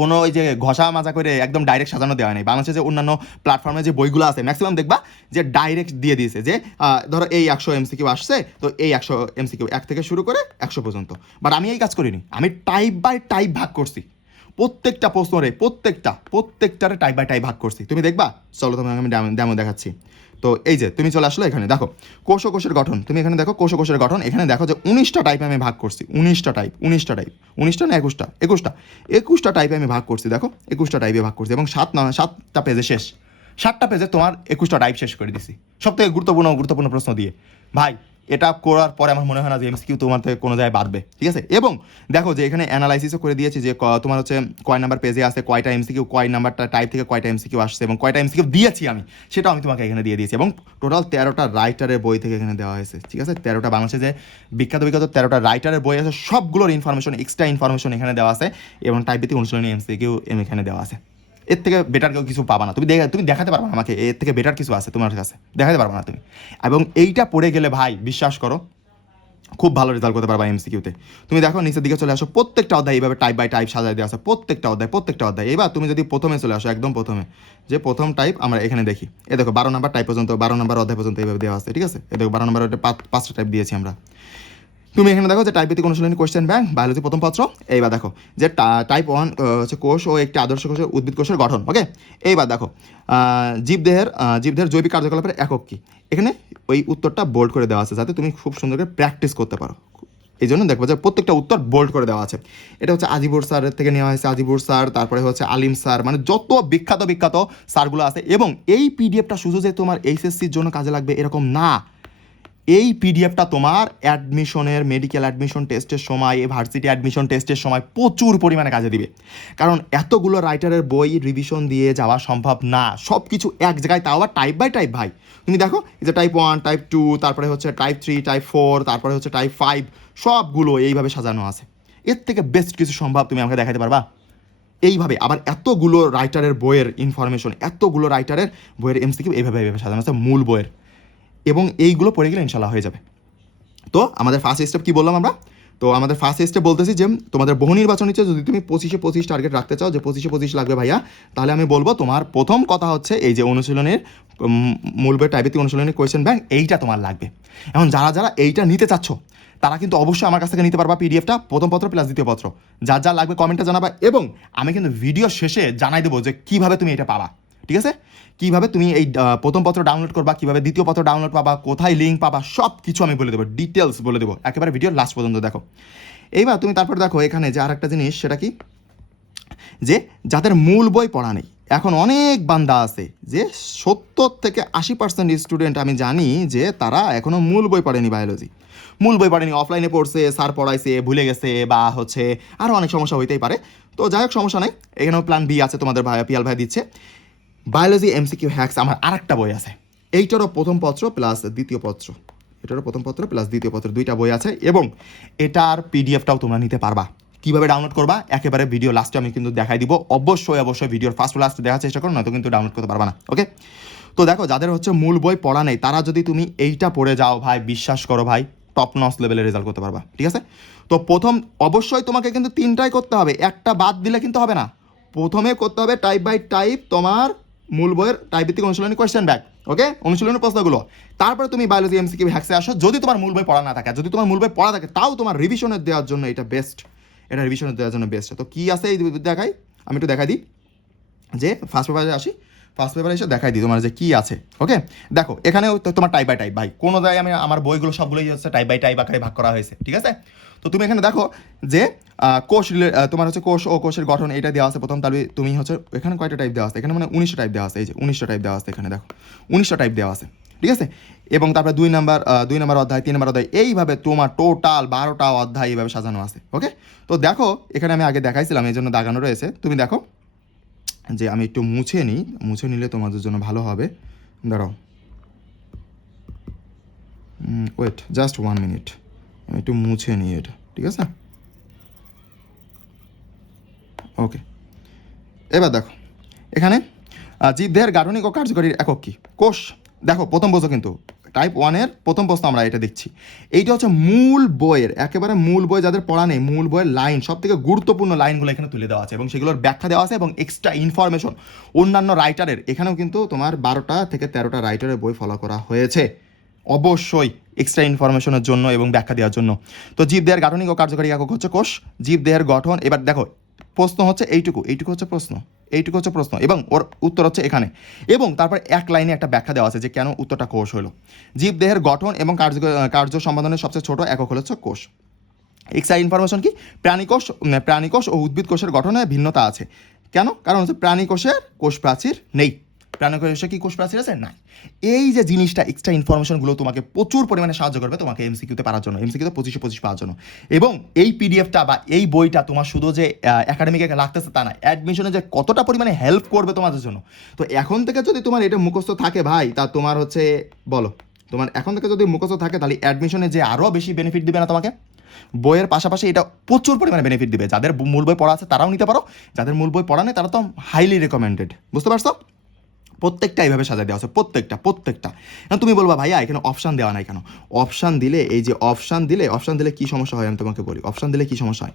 কোনো ওই যে ঘষা মাজা করে একদম ডাইরেক্ট সাজানো দেওয়া নেই। বাংলাদেশে যে অন্যান্য প্ল্যাটফর্মে যে বইগুলো আছে ম্যাক্সিমাম দেখবা যে ডাইরেক্ট দিয়ে দিয়েছে যে ধরো এই 100 এমসিকিউ আসছে তো এই 100 এমসিকিউ 1 থেকে শুরু করে 100 পর্যন্ত। বাট আমি এই কাজ করিনি, আমি টাইপ বাই টাইপ ভাগ করছি প্রত্যেকটা প্রশ্নরে, প্রত্যেকটারে টাইপ বাই টাইপ ভাগ করছি। তুমি দেখবা, চলো তোমাকে আমি ডেমো দেখাচ্ছি। তো এই যে তুমি চলে আসলো এখানে, দেখো কোষ ও কোষের গঠন, তুমি এখানে দেখো কোষ ও কোষের গঠন, এখানে দেখো যে 19টা টাইপে আমি ভাগ করছি, 19টা টাইপ 19টা না 21টা টাইপে আমি ভাগ করছি, দেখো 21টা টাইপে ভাগ করছি এবং 7টা পেজে শেষ, 7টা পেজে তোমার 21টা টাইপ শেষ করে দিছি সব থেকে গুরুত্বপূর্ণ প্রশ্ন দিয়ে। ভাই এটা করার পরে আমার মনে হয় না যে এমসিকিউ তোমার থেকে কোনো জায়গায় বাড়বে, ঠিক আছে? এবং দেখো যে এখানে অ্যানালাইসিসও করে দিয়েছি যে তোমার হচ্ছে কয় নাম্বার পেজে আছে, কয়টা এমসিকিউ, কয় নাম্বারটা টাইপ থেকে কয়টা এমসিকিউ আসছে এবং কয়টা এমসিকিউ দিয়েছি আমি, সেটাও আমি তোমাকে এখানে দিয়ে দিয়েছি। এবং টোটাল 13টা রাইটারের বই থেকে এখানে দেওয়া হয়েছে, ঠিক আছে? 13টা বাংলাদেশে যে বিখ্যাত 13টা রাইটারের বই আছে সবগুলোর ইনফরমেশন, এক্সট্রা ইনফরমেশন এখানে দেওয়া আছে এবং টাইপ ভিত্তিক অনুশীলনী এমসিকিউ এখানে দেওয়া আছে। এর থেকে বেটার কেউ কিছু পাবা না, তুমি দেখাতে পারবা না আমাকে এর থেকে বেটার কিছু আছে তোমার কাছে, দেখাতে পারবা না তুমি। এবং এইটা পড়ে গেলে ভাই বিশ্বাস করো খুব ভালো রেজাল্ট করতে পারবা এমসিকিউতে। তুমি দেখো নিচের দিকে চলে আসো, প্রত্যেকটা অধ্যায় এইভাবে টাইপ বাই টাইপ সাজায় দেওয়া আছে, প্রত্যেকটা অধ্যায়। এবার তুমি যদি প্রথমে চলে আসো, একদম প্রথমে যে প্রথম টাইপ আমরা এখানে দেখি, এ দেখো 12 নাম্বার টাইপ পর্যন্ত, 12 নাম্বার অধ্যায় পর্যন্ত এইভাবে দেওয়া আছে, ঠিক আছে? এ দেখো 12 নাম্বার 5টা টাইপ দিয়েছি আমরা। তুমি এখানে দেখো যে টাইপ ভিত্তিক অনুশীলনী কোশ্চেন ব্যাংক বায়োলজি প্রথম পত্র। এইবার দেখো যে টাইপ 1 হচ্ছে কোষ ও একটি আদর্শ কোষের উদ্ভিদ কোষের গঠন, ওকে? এইবার দেখো জীবদেহের জৈবিক কার্যকলাপের একক কি, এখানে ওই উত্তরটা বোল্ড করে দেওয়া আছে যাতে তুমি খুব সুন্দর করে প্র্যাকটিস করতে পারো। এই জন্য দেখবো যে প্রত্যেকটা উত্তর বোল্ড করে দেওয়া আছে। এটা হচ্ছে আজিবুর স্যারের থেকে নেওয়া হয়েছে, আজিবুর স্যার, তারপরে হচ্ছে আলিম স্যার, মানে যত বিখ্যাত স্যারগুলো আছে। এবং এই পিডিএফটা শুধু যে তোমার এইচএসসির জন্য কাজে লাগবে এরকম না, এই পিডিএফটা তোমার অ্যাডমিশনের, মেডিকেল অ্যাডমিশন টেস্টের সময়, ভার্সিটি অ্যাডমিশন টেস্টের সময় প্রচুর পরিমাণে কাজে দিবে। কারণ এতগুলো রাইটারের বই রিভিশন দিয়ে যাওয়া সম্ভব না, সব কিছু এক জায়গায়, তাও আবার টাইপ বাই টাইপ। ভাই তুমি দেখো এই যে টাইপ 1, টাইপ 2, তারপরে হচ্ছে টাইপ 3, টাইপ 4, তারপরে হচ্ছে টাইপ 5, সবগুলো এইভাবে সাজানো আছে। এর থেকে বেস্ট কিছু সম্ভব তুমি আমাকে দেখাতে পারবা এইভাবে? আবার এতগুলো রাইটারের বইয়ের ইনফরমেশন, এতগুলো রাইটারের বইয়ের এমসিকিউ এইভাবে সাজানো আছে মূল বইয়ের, এবং এইগুলো পড়ে গেলে ইনশাল্লাহ হয়ে যাবে। তো আমাদের ফার্স্ট স্টেপ কী বললাম আমরা? তো আমাদের ফার্স্ট স্টেপ বলতেছি যে তোমাদের বহু নির্বাচন হচ্ছে, যদি তুমি 25-25 টার্গেট রাখতে চাও যে 25-25 লাগবে ভাইয়া, তাহলে আমি বলবো তোমার প্রথম কথা হচ্ছে এই যে অনুশীলনের মূল বই টাইপ ভিত্তিক অনুশীলনের কোয়েশ্চেন ব্যাংক, এইটা তোমার লাগবে। এখন যারা এইটা নিতে চাচ্ছ তারা কিন্তু অবশ্যই আমার কাছ থেকে নিতে পারবা পিডিএফটা, প্রথম পত্র প্লাস দ্বিতীয় পত্র। যা লাগবে কমেন্টে জানাবা এবং আমি কিন্তু ভিডিও শেষে জানাই দেবো যে কীভাবে তুমি এটা পাবা, ঠিক আছে? কীভাবে তুমি এই প্রথম পত্র ডাউনলোড করবা, কীভাবে দ্বিতীয় পত্র ডাউনলোড পাবা, কোথায় লিঙ্ক পাবা, সব কিছু আমি বলে দেবো, ডিটেলস বলে দেবো, একেবারে ভিডিও লাস্ট পর্যন্ত দেখো। এইবার তুমি তারপর দেখো এখানে যে আরেকটা জিনিস, সেটা কি, যে যাদের মূল বই পড়া নেই। এখন অনেক বান্দা আছে যে 70-80% স্টুডেন্ট আমি জানি যে তারা এখনও মূল বই পড়েনি, বায়োলজি মূল বই পড়েনি, অফলাইনে পড়ছে, স্যার পড়াইছে ভুলে গেছে, বা হচ্ছে আরও অনেক সমস্যা হইতেই পারে। তো যাই হোক, সমস্যা নেই, এখানেও প্ল্যান বি আছে, তোমাদের পিয়াল ভাই দিচ্ছে বায়োলজি এমসিকিউ হ্যাক্স। আমার আরেকটা বই আছে, এইটারও প্রথম পত্র প্লাস দ্বিতীয় পত্র, এটারও প্রথম পত্র প্লাস দ্বিতীয় পত্র, 2টা বই আছে এবং এটার পিডিএফটাও তোমরা নিতে পারবা। কীভাবে ডাউনলোড করবা একেবারে ভিডিও লাস্টে আমি কিন্তু দেখাই দিব, অবশ্যই ভিডিওর ফার্স্ট লাস্ট দেখার চেষ্টা করো, নয়তো কিন্তু ডাউনলোড করতে পারবা না, ওকে? তো দেখো যাদের হচ্ছে মূল বই পড়া নেই তারা যদি তুমি এইটা পড়ে যাও ভাই, বিশ্বাস করো ভাই, টপ নচ লেভেলের রেজাল্ট করতে পারবা, ঠিক আছে? তো প্রথম অবশ্যই তোমাকে কিন্তু 3টাই করতে হবে, একটা বাদ দিলে কিন্তু হবে না। প্রথমে করতে হবে টাইপ বাই টাইপ তোমার মূল বইয়ের টাইপ ভিত্তিক অনুশীলনী কোয়েশ্চেন ব্যাংক, ওকে? অনুশীলনের প্রশ্নগুলো, তারপরে তুমি বায়োলজি এমসিকিউ হ্যাক্সে আসো। যদি তোমার মূল বই পড়া না থাকে, যদি তোমার মূল বই পড়া থাকে, তাও তোমার রিভিশনের দেওয়ার জন্য এটা বেস্ট, এটা রিভিশনের দেওয়ার জন্য বেস্ট। তো কী আছে এই দেখাই, আমি একটু দেখাই দিই যে ফার্স্ট পেপারে আসি, ফার্স্ট পেপারে এসে দেখাই দিই তোমার যে কী আছে, ওকে? দেখো এখানেও তোমার টাইপ বাই টাইপ, ভাই কোনো জায়গায় আমি আমার বইগুলো সবগুলোই হচ্ছে টাইপ বাই টাইপ আকারে ভাগ করা হয়েছে, ঠিক আছে? তো তুমি এখানে দেখো যে কোষ তোমার হচ্ছে কোষ ও কোষের গঠন, এটা দেওয়া আছে প্রথম। তাহলে তুমি হচ্ছে এখানে কয়টা টাইপ দেওয়া আছে, এখানে মানে 19টা টাইপ দেওয়া আছে, এই যে 19টা টাইপ দেওয়া আছে, এখানে দেখো 19টা টাইপ দেওয়া আছে, ঠিক আছে? এবং তারপরে 2 নাম্বার অধ্যায়, 3 নাম্বার অধ্যায়, এইভাবে তোমার টোটাল 12টা অধ্যায় এইভাবে সাজানো আছে, ওকে? তো দেখো এখানে আমি আগে দেখাইছিলাম, এই জন্য দাগানো রয়েছে। তুমি দেখো যে আমি একটু মুছে নিই, মুছে নিলে তোমাদের জন্য ভালো হবে। দাঁড়াও, ওয়েট জাস্ট 1 মিনিট, আমি একটু মুছে নিই এটা, ঠিক আছে? ওকে, এবার দেখো এখানে জীবদেহের গাঠনিক ও কার্যকরীর একক কি? কোষ। দেখো প্রথম প্রশ্ন কিন্তু টাইপ 1-এর প্রথম প্রশ্ন আমরা এটা দেখছি। এইটা হচ্ছে মূল বইয়ের, একেবারে মূল বই যাদের পড়া নেই, মূল বইয়ের লাইন, সব থেকে গুরুত্বপূর্ণ লাইনগুলো এখানে তুলে দেওয়া আছে এবং সেগুলোর ব্যাখ্যা দেওয়া আছে এবং এক্সট্রা ইনফরমেশন অন্যান্য রাইটারের, এখানেও কিন্তু তোমার 12টা থেকে 13টা রাইটারের বই ফলো করা হয়েছে অবশ্যই এক্সট্রা ইনফরমেশনের জন্য এবং ব্যাখ্যা দেওয়ার জন্য। তো জীবদেহের গাঠনিক ও কার্যকরী একক হচ্ছে কোষ। জীবদেহের গঠন, এবার দেখো প্রশ্ন হচ্ছে এইটুকু হচ্ছে প্রশ্ন, এইটুকু হচ্ছে প্রশ্ন এবং ওর উত্তর হচ্ছে এখানে, এবং তারপর এক লাইনে একটা ব্যাখ্যা দেওয়া আছে যে কেন উত্তরটা কোষ হলো। জীবদেহের গঠন এবং কার্য সম্পাদনের সবচেয়ে ছোট একক হচ্ছে কোষ। এক্সট্রা ইনফরমেশন কি? প্রাণীকোষ ও উদ্ভিদ কোষের গঠনে ভিন্নতা আছে। কেন? কারণ হচ্ছে প্রাণীকোষের কোষ প্রাচীর নেই। প্রাণীকোষে কি কোষ প্রাচীর আছে? নাই। এই যে জিনিসটা, এক্সট্রা ইনফরমেশনগুলো তোমাকে প্রচুর পরিমাণে সাহায্য করবে তোমাকে এমসিকিউতে পারার জন্য, এমসিকিউতে 25-25 পাওয়ার জন্য। এবং এই পিডিএফটা বা এই বইটা তোমার শুধু যে একাডেমিকে লাগতেছে তা না, অ্যাডমিশনে যে কতটা পরিমাণে হেল্প করবে তোমাদের জন্য। তো এখন থেকে যদি তোমার এটা মুখস্থ থাকে ভাই, তা তোমার হচ্ছে বলো, তোমার এখন থেকে যদি মুখস্থ থাকে তাহলে অ্যাডমিশনে যে আরও বেশি বেনিফিট দিবে না তোমাকে? বইয়ের পাশাপাশি এটা প্রচুর পরিমাণে বেনিফিট দিবে। যাদের মূল বই পড়া আছে তারাও নিতে পারো, যাদের মূল বই পড়া নেই তারা তো হাইলি রেকমেন্ডেড। বুঝতে পারছো? প্রত্যেকটা এইভাবে সাজা দেওয়া আছে, প্রত্যেকটা। এখন তুমি বলবা ভাইয়া এখানে অপশান দেওয়া নাই কেন? অপশান দিলে, এই যে অপশান দিলে কী সমস্যা হয় আমি তোমাকে বলি। অপশান দিলে কী সমস্যা হয়?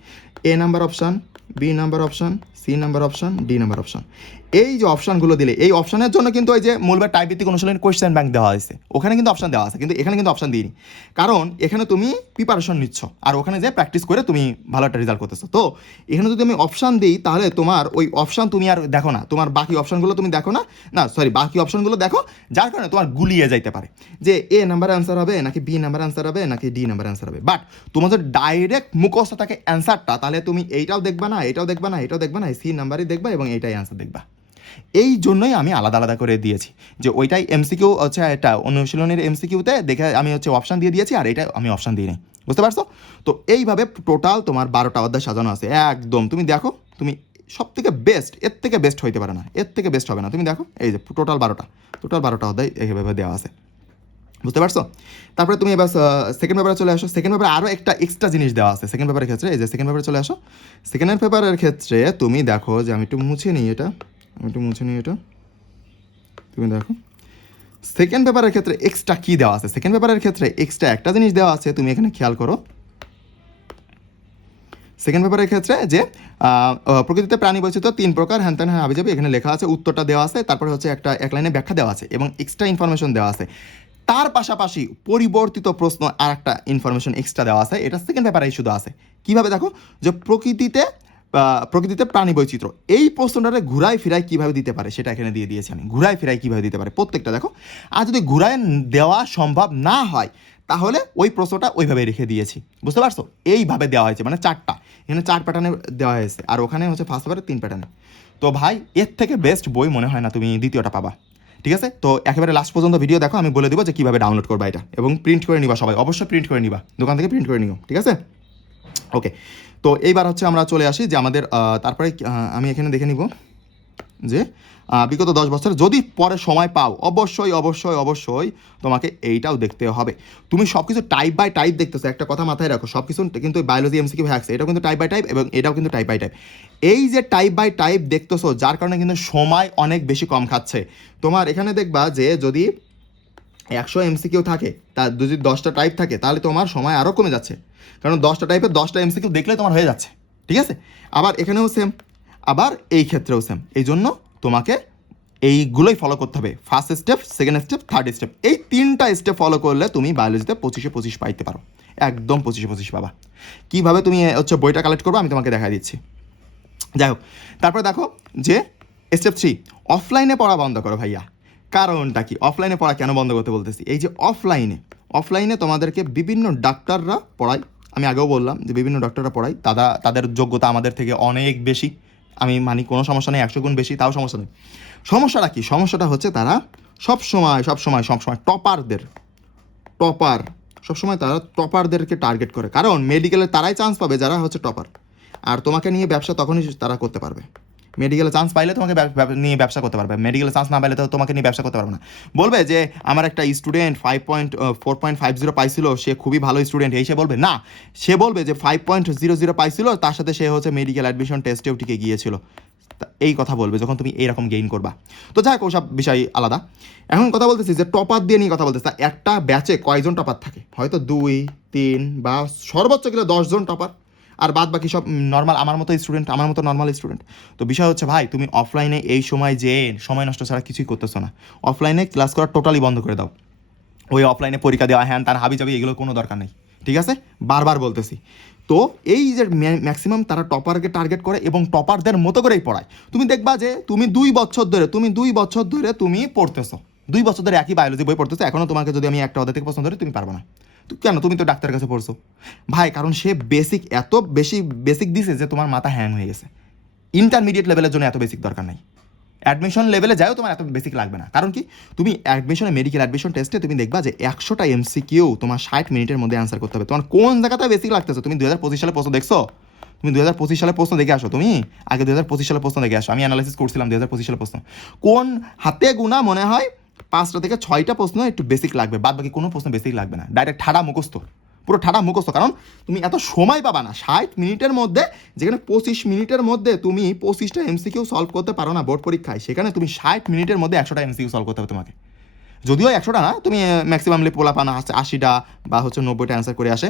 A number option, B number option, C number option, D number option. এই যে অপশানগুলো দিলে, এই অপশানের জন্য কিন্তু ওই যে মূলবের টাইপ ভিত্তিক অনুশীলনের কোয়েশ্চেন ব্যাংক দেওয়া হয়েছে, ওখানে কিন্তু অপশান দেওয়া আছে, কিন্তু এখানে কিন্তু অপশান দিইনি। কারণ এখানে তুমি প্রিপারেশন নিচ্ছ আর ওখানে যে প্র্যাকটিস করে তুমি ভালো একটা রেজাল্ট করতেছো। তো এখানে যদি আমি অপশান দিই তাহলে তোমার ওই অপশান তুমি আর দেখো না, তোমার বাকি অপশানগুলো তুমি দেখো না, বাকি অপশানগুলো দেখো, যার কারণে তোমার গুলিয়ে যাইতে পারে যে এ নাম্বার অ্যান্সার হবে নাকি বি নাম্বার অ্যান্সার হবে নাকি ডি নাম্বার অ্যান্সার হবে। বাট তোমার যদি ডাইরেক্ট মুখস্থ থাকে অ্যান্সারটা, তাহলে তুমি এইটাও দেখবা না, এটাও দেখবা না, এটাও দেখবা না, সি নাম্বারই দেখবা এবং এইটাই অ্যান্সার দেখবা। এই জন্যই আমি আলাদা আলাদা করে দিয়েছি যে ওইটাই এমসিকিউ হচ্ছে, এটা অনুশীলনের এমসিকিউতে দেখে আমি হচ্ছে অপশান দিয়ে দিয়েছি আর এটা আমি অপশান দিই নাই। বুঝতে পারছো? তো এইভাবে টোটাল তোমার 12টা অধ্যায় সাজানো আছে একদম। তুমি দেখো, তুমি সব থেকে বেস্ট, এর থেকে বেস্ট হইতে পারে না, এর থেকে বেস্ট হবে না। তুমি দেখো এই যে টোটাল 12টা অধ্যায় এইভাবে দেওয়া আছে। বুঝতে পারছো? তারপরে তুমি এবার সেকেন্ড পেপারে চলে আসো। সেকেন্ড পেপারে আরও একটা এক্সট্রা জিনিস দেওয়া আছে সেকেন্ড পেপারের ক্ষেত্রে। এই যে সেকেন্ড পেপারে চলে আসো। সেকেন্ড পেপারের ক্ষেত্রে তুমি দেখো যে আমি একটু মুছে নিই এটা, তুমি দেখো সেকেন্ড পেপারের ক্ষেত্রে এক্সট্রা কী দেওয়া আছে। সেকেন্ড পেপারের ক্ষেত্রে এক্সট্রা একটা জিনিস দেওয়া আছে, তুমি এখানে খেয়াল করো। সেকেন্ড পেপারের ক্ষেত্রে যে প্রকৃতিতে প্রাণী বৈচিত্র্য 3 প্রকার, হ্যান ত্যান হ্যাঁ হাবিজাবি, এখানে লেখা আছে, উত্তরটা দেওয়া আছে, তারপরে হচ্ছে এক লাইনে ব্যাখ্যা দেওয়া আছে এবং এক্সট্রা ইনফরমেশন দেওয়া আছে। তার পাশাপাশি পরিবর্তিত প্রশ্ন আর একটা ইনফরমেশন এক্সট্রা দেওয়া আছে, এটা সেকেন্ড পেপারেই শুধু আছে। কীভাবে দেখো, যে প্রকৃতিতে প্রাণী বৈচিত্র্য, এই প্রশ্নটারে ঘুরাই ফিরাই কীভাবে দিতে পারে সেটা এখানে দিয়ে দিয়েছি আমি। ঘুরাই ফিরাই কীভাবে দিতে পারে প্রত্যেকটা দেখো। আর যদি ঘুরাই দেওয়া সম্ভব না হয় তাহলে ওই প্রশ্নটা ওইভাবে রেখে দিয়েছি। বুঝতে পারছো? এইভাবে দেওয়া হয়েছে, মানে 4টা, এখানে 4 প্যাটার্নে দেওয়া হয়েছে আর ওখানে হচ্ছে ফার্স্ট পেপারে 3 প্যাটার্নে। তো ভাই এর থেকে বেস্ট বই মনে হয় না তুমি দ্বিতীয়টা পাবা। ঠিক আছে? তো একেবারে লাস্ট পর্যন্ত ভিডিও দেখো, আমি বলে দেবো যে কীভাবে ডাউনলোড করবা এটা, এবং প্রিন্ট করে নিবা সবাই, অবশ্যই প্রিন্ট করে নিবা, দোকান থেকে প্রিন্ট করে নিও। ঠিক আছে? ওকে, তো এইবার হচ্ছে আমরা চলে আসি যে আমাদের তারপরে আমি এখানে দেখে নিব যে বিগত 10 বছর যদি পরে সময় পাও অবশ্যই তোমাকে এইটাও দেখতে হবে। তুমি সব কিছু টাইপ বাই টাইপ দেখতেছো, একটা কথা মাথায় রাখো, সব কিছু কিন্তু বায়োলজি এমসিকিউ হ্যাক্স, এটাও কিন্তু টাইপ বাই টাইপ এবং এটাও কিন্তু টাইপ বাই টাইপ। এই যে টাইপ বাই টাইপ দেখতেছো, যার কারণে কিন্তু সময় অনেক বেশি কম খাচ্ছে তোমার। এখানে দেখবা যে যদি 100 এমসিকিউ থাকে, তার যদি 10টা টাইপ থাকে তাহলে তোমার সময় আরও কমে যাচ্ছে, কারণ 10টা টাইপের 10টা এমসিকিউ দেখলে তোমার হয়ে যাচ্ছে। ঠিক আছে? আবার এখানেও সেম, আবার এই ক্ষেত্রেও সেম। এই জন্য তোমাকে এইগুলোই ফলো করতে হবে, first step, second step, third step. এই 3টা স্টেপ ফলো করলে তুমি বায়োলজিতে 25-25 পাইতে পারো, একদম 25-25 পাবা। কীভাবে তুমি হচ্ছে বইটা কালেক্ট করবো আমি তোমাকে দেখা দিচ্ছি। যাই হোক, তারপরে দেখো যে স্টেপ 3, অফলাইনে পড়া বন্ধ করো ভাইয়া। কারণটা কি? অফলাইনে পড়া কেন বন্ধ করতে বলতেছি? এই যে অফলাইনে তোমাদেরকে বিভিন্ন ডাক্তাররা পড়ায়, আমি আগেও বললাম যে বিভিন্ন ডাক্তাররা পড়ায়, তাদের যোগ্যতা আমাদের থেকে অনেক বেশি। আমি মানি কোনো সমস্যা নেই, 100 গুণ বেশি, তাও সমস্যা নেই। সমস্যাটা কি? সমস্যাটা হচ্ছে তারা সবসময় তারা টপারদেরকে টার্গেট করে, কারণ মেডিকেলে তারাই চান্স পাবে যারা হচ্ছে টপার, আর তোমাকে নিয়ে ব্যবসা তখনই তারা করতে পারবে। মেডিকেলে চান্স পাইলে তোমাকে নিয়ে ব্যবসা করতে পারবে, মেডিকেলে চান্স না পাইলে তো তোমাকে নিয়ে ব্যবসা করতে পারবে না। বলবে যে আমার একটা স্টুডেন্ট 4.50 পাইছিল, সে খুবই ভালো স্টুডেন্ট, এই সে বলবে না, সে বলবে যে 5.00 পাইছিল, তার সাথে সে হচ্ছে মেডিকেল অ্যাডমিশন টেস্টেও টিকে গিয়েছিল। এই কথা বলবে যখন তুমি এইরকম গেইন করবা। তো যাই হোক ওসব বিষয় আলাদা। এখন কথা বলতেছি যে টপার দিয়ে নিয়ে কথা বলতেছি। একটা ব্যাচে কয়জন টপার থাকে? হয়তো 2-3 বা সর্বোচ্চ গেলে 10জন টপার, আর বাদ বাকি সব নর্মাল আমার মতো স্টুডেন্ট, আমার মতো নর্মাল স্টুডেন্ট। তো বিষয় হচ্ছে ভাই, তুমি অফলাইনে এই সময় যে সময় নষ্ট ছাড়া কিছুই করতেছো না। অফলাইনে ক্লাস করা টোটালি বন্ধ করে দাও। ওই অফলাইনে পরীক্ষা দেওয়া, হ্যান তার হাবি যাবি, এগুলো কোনো দরকার নেই, ঠিক আছে? বারবার বলতেছি। তো এই যে ম্যাক্সিমাম তারা টপারকে টার্গেট করে এবং টপারদের মতো করেই পড়ায়। তুমি দেখবা যে তুমি 2 বছর ধরে তুমি পড়তেছো, 2 বছর ধরে একই বায়োলজি বই পড়তেছো, এখনও তোমাকে যদি আমি একটা অধ্যায় থেকে প্রশ্ন ধরে তুমি পারবে না। তো কেন? তুমি তো ডাক্তারের কাছে পড়ছো ভাই, কারণ সে বেসিক এত বেশি বেসিক দিছে যে তোমার মাথা হ্যাং হয়ে গেছে। ইন্টারমিডিয়েট লেভেলের জন্য এত বেসিক দরকার নাই। অ্যাডমিশন লেভেলে যাও তোমার এত বেসিক লাগবে না। কারণ কি, তুমি অ্যাডমিশনে মেডিকেল অ্যাডমিশন টেস্টে তুমি দেখবা যে 100টা MCQ তোমার 60 মিনিটের মধ্যে অ্যান্সার করতে হবে। তোমার কোন জায়গাতে বেসিক লাগতেছে? তুমি 2025 সালে প্রশ্ন দেখছো? তুমি 2025 সালে প্রশ্ন দেখে আসো। তুমি আগে 2025 সালে প্রশ্ন দেখে আসো। আমি অ্যানালাইসিস করছিলাম 2025 সালে প্রশ্ন। কোন হাতে গুণা মনে হয় 5টা থেকে 6টা প্রশ্ন একটু বেসিক লাগবে, বাদ বাকি কোনো প্রশ্ন বেসিক লাগবে না। ডাইরেক্ট ঠাড়া মুখস্থ, পুরো ঠাড়া মুখস্থ। কারণ তুমি এত সময় পাবা না 60 মিনিটের মধ্যে, যেখানে 25 মিনিটের মধ্যে তুমি 25টা MCQ সলভ করতে পারো না বোর্ড পরীক্ষায়, সেখানে তুমি 60 মিনিটের মধ্যে 100টা MCQ সলভ করতে হবে তোমাকে। যদিও 100টা না, তুমি ম্যাক্সিমামলি পোলাপানা 80টা বা 90টা অ্যান্সার করে আসে।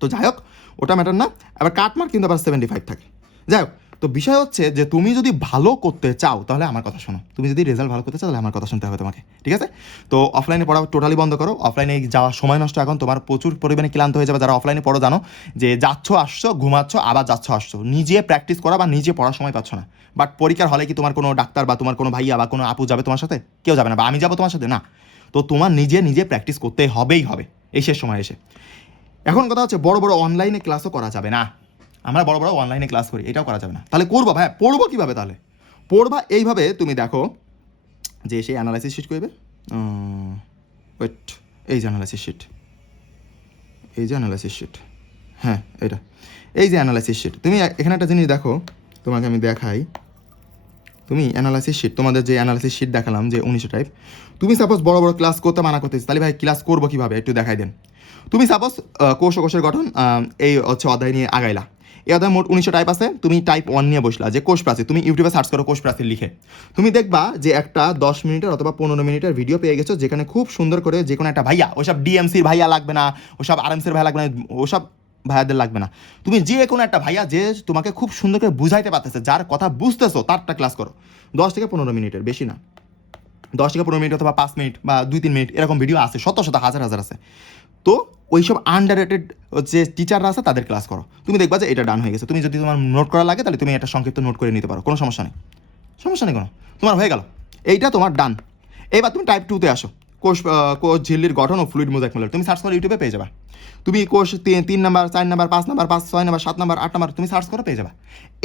তো যাই হোক, ওটা ম্যাটার না। আবার কাটমার্ক কিন্তু আবার 75 থাকে। যাই হোক, তো বিষয় হচ্ছে যে তুমি যদি ভালো করতে চাও তাহলে আমার কথা শোনো। তুমি যদি রেজাল্ট ভালো করতে চাও তাহলে আমার কথা শুনতে হবে তোমাকে, ঠিক আছে? তো অফলাইনে পড়া টোটালি বন্ধ করো। অফলাইনে যাওয়ার সময় নষ্ট, এখন তোমার প্রচুর পরিমাণে ক্লান্ত হয়ে যাবে। যারা অফলাইনে পড়ো জানো যে যাচ্ছ আসছো, ঘুমাচ্ছ, আবার যাচ্ছ আসছো, নিজে প্র্যাকটিস করা বা নিজে পড়ার সময় পাচ্ছ না। বাট পরীক্ষার হলে কি তোমার কোনো ডাক্তার বা তোমার কোনো ভাইয়া বা কোনো আপু যাবে তোমার সাথে? কেউ যাবে না, বা আমি যাবো তোমার সাথে? না। তো তোমার নিজে নিজে প্র্যাকটিস করতে হবেই হবে এই শেষ সময় এসে। এখন কথা হচ্ছে বড় বড় অনলাইনে ক্লাসও করা যাবে না। আমরা বড় বড় অনলাইনে ক্লাস করি, এটাও করা যাবে না। তাহলে করবো ভাই, পড়বো কীভাবে? তাহলে পড়বা এইভাবে, তুমি দেখো যে সেই অ্যানালাইসিস শিট করবে। ওয়েট, এই যে অ্যানালাইসিস শিট, এই যে অ্যানালাইসিস শিট, হ্যাঁ এটা, এই যে অ্যানালাইসিস শিট। তুমি এখানে একটা জিনিস দেখো, তোমাকে আমি দেখাই। তুমি অ্যানালাইসিস শিট, তোমাদের যে অ্যানালাইসিস শিট দেখালাম যে 19 টাইপ, তুমি সাপোজ বড় বড় ক্লাস করতে মানা করতেছি, তাহলে ভাই ক্লাস করবো কীভাবে একটু দেখাই দেন। তুমি সাপোজ কোষ ও কোষের গঠন এই হচ্ছে অধ্যায় নিয়ে আগাইলা। এই অধ্যায় মোট 19 টাইপ আছে। তুমি টাইপ 1 নিয়ে বসলা যে কোষ প্রাচীর। তুমি ইউটিউবে সার্চ করো কোষ প্রাচীর লিখে, তুমি দেখবা যে একটা 10 মিনিটের অথবা 15 মিনিটের ভিডিও পেয়ে গেছো, যেখানে খুব সুন্দর করে যে কোনো একটা ভাইয়া, ওসব ডিএমসির ভাইয়া লাগবে না, ওসব আরএমসির ভাইয়া লাগবে না, ওসব ভাইয়াদের লাগবে না। তুমি যে কোনো একটা ভাইয়া যে তোমাকে খুব সুন্দর করে বুঝাইতে পারতেছে, যার কথা বুঝতেছো, তারটা ক্লাস করো। 10 থেকে 15 মিনিটের, বেশি না। 10 থেকে 15 মিনিট অথবা 5 মিনিট বা 2-3 মিনিট এরকম ভিডিও আছে, শত শত হাজার হাজার আছে। তো ওইসব আন্ডাররেটেড যে টিচাররা আছে তাদের ক্লাস করো। তুমি দেখবা যে এটা ডান হয়ে গেছে। তুমি যদি তোমার নোট করা লাগে তাহলে তুমি এটা সংক্ষিপ্ত নোট করে নিতে পারো, কোনো সমস্যা নেই, সমস্যা নেই কোনো। তোমার হয়ে গেল, এইটা তোমার ডান। এবার তুমি টাইপ 2-তে আসো। কোষ ঝিল্লির গঠন ও ফ্লুইড মোজাইক মডেল, তুমি সার্চ করো, ইউটিউবে পেয়ে যাবা। তুমি কোষ 3 number, 4 number, 5 number, 6 number, 7 number, 8 number, তুমি সার্চ করো, পেয়ে যাবা।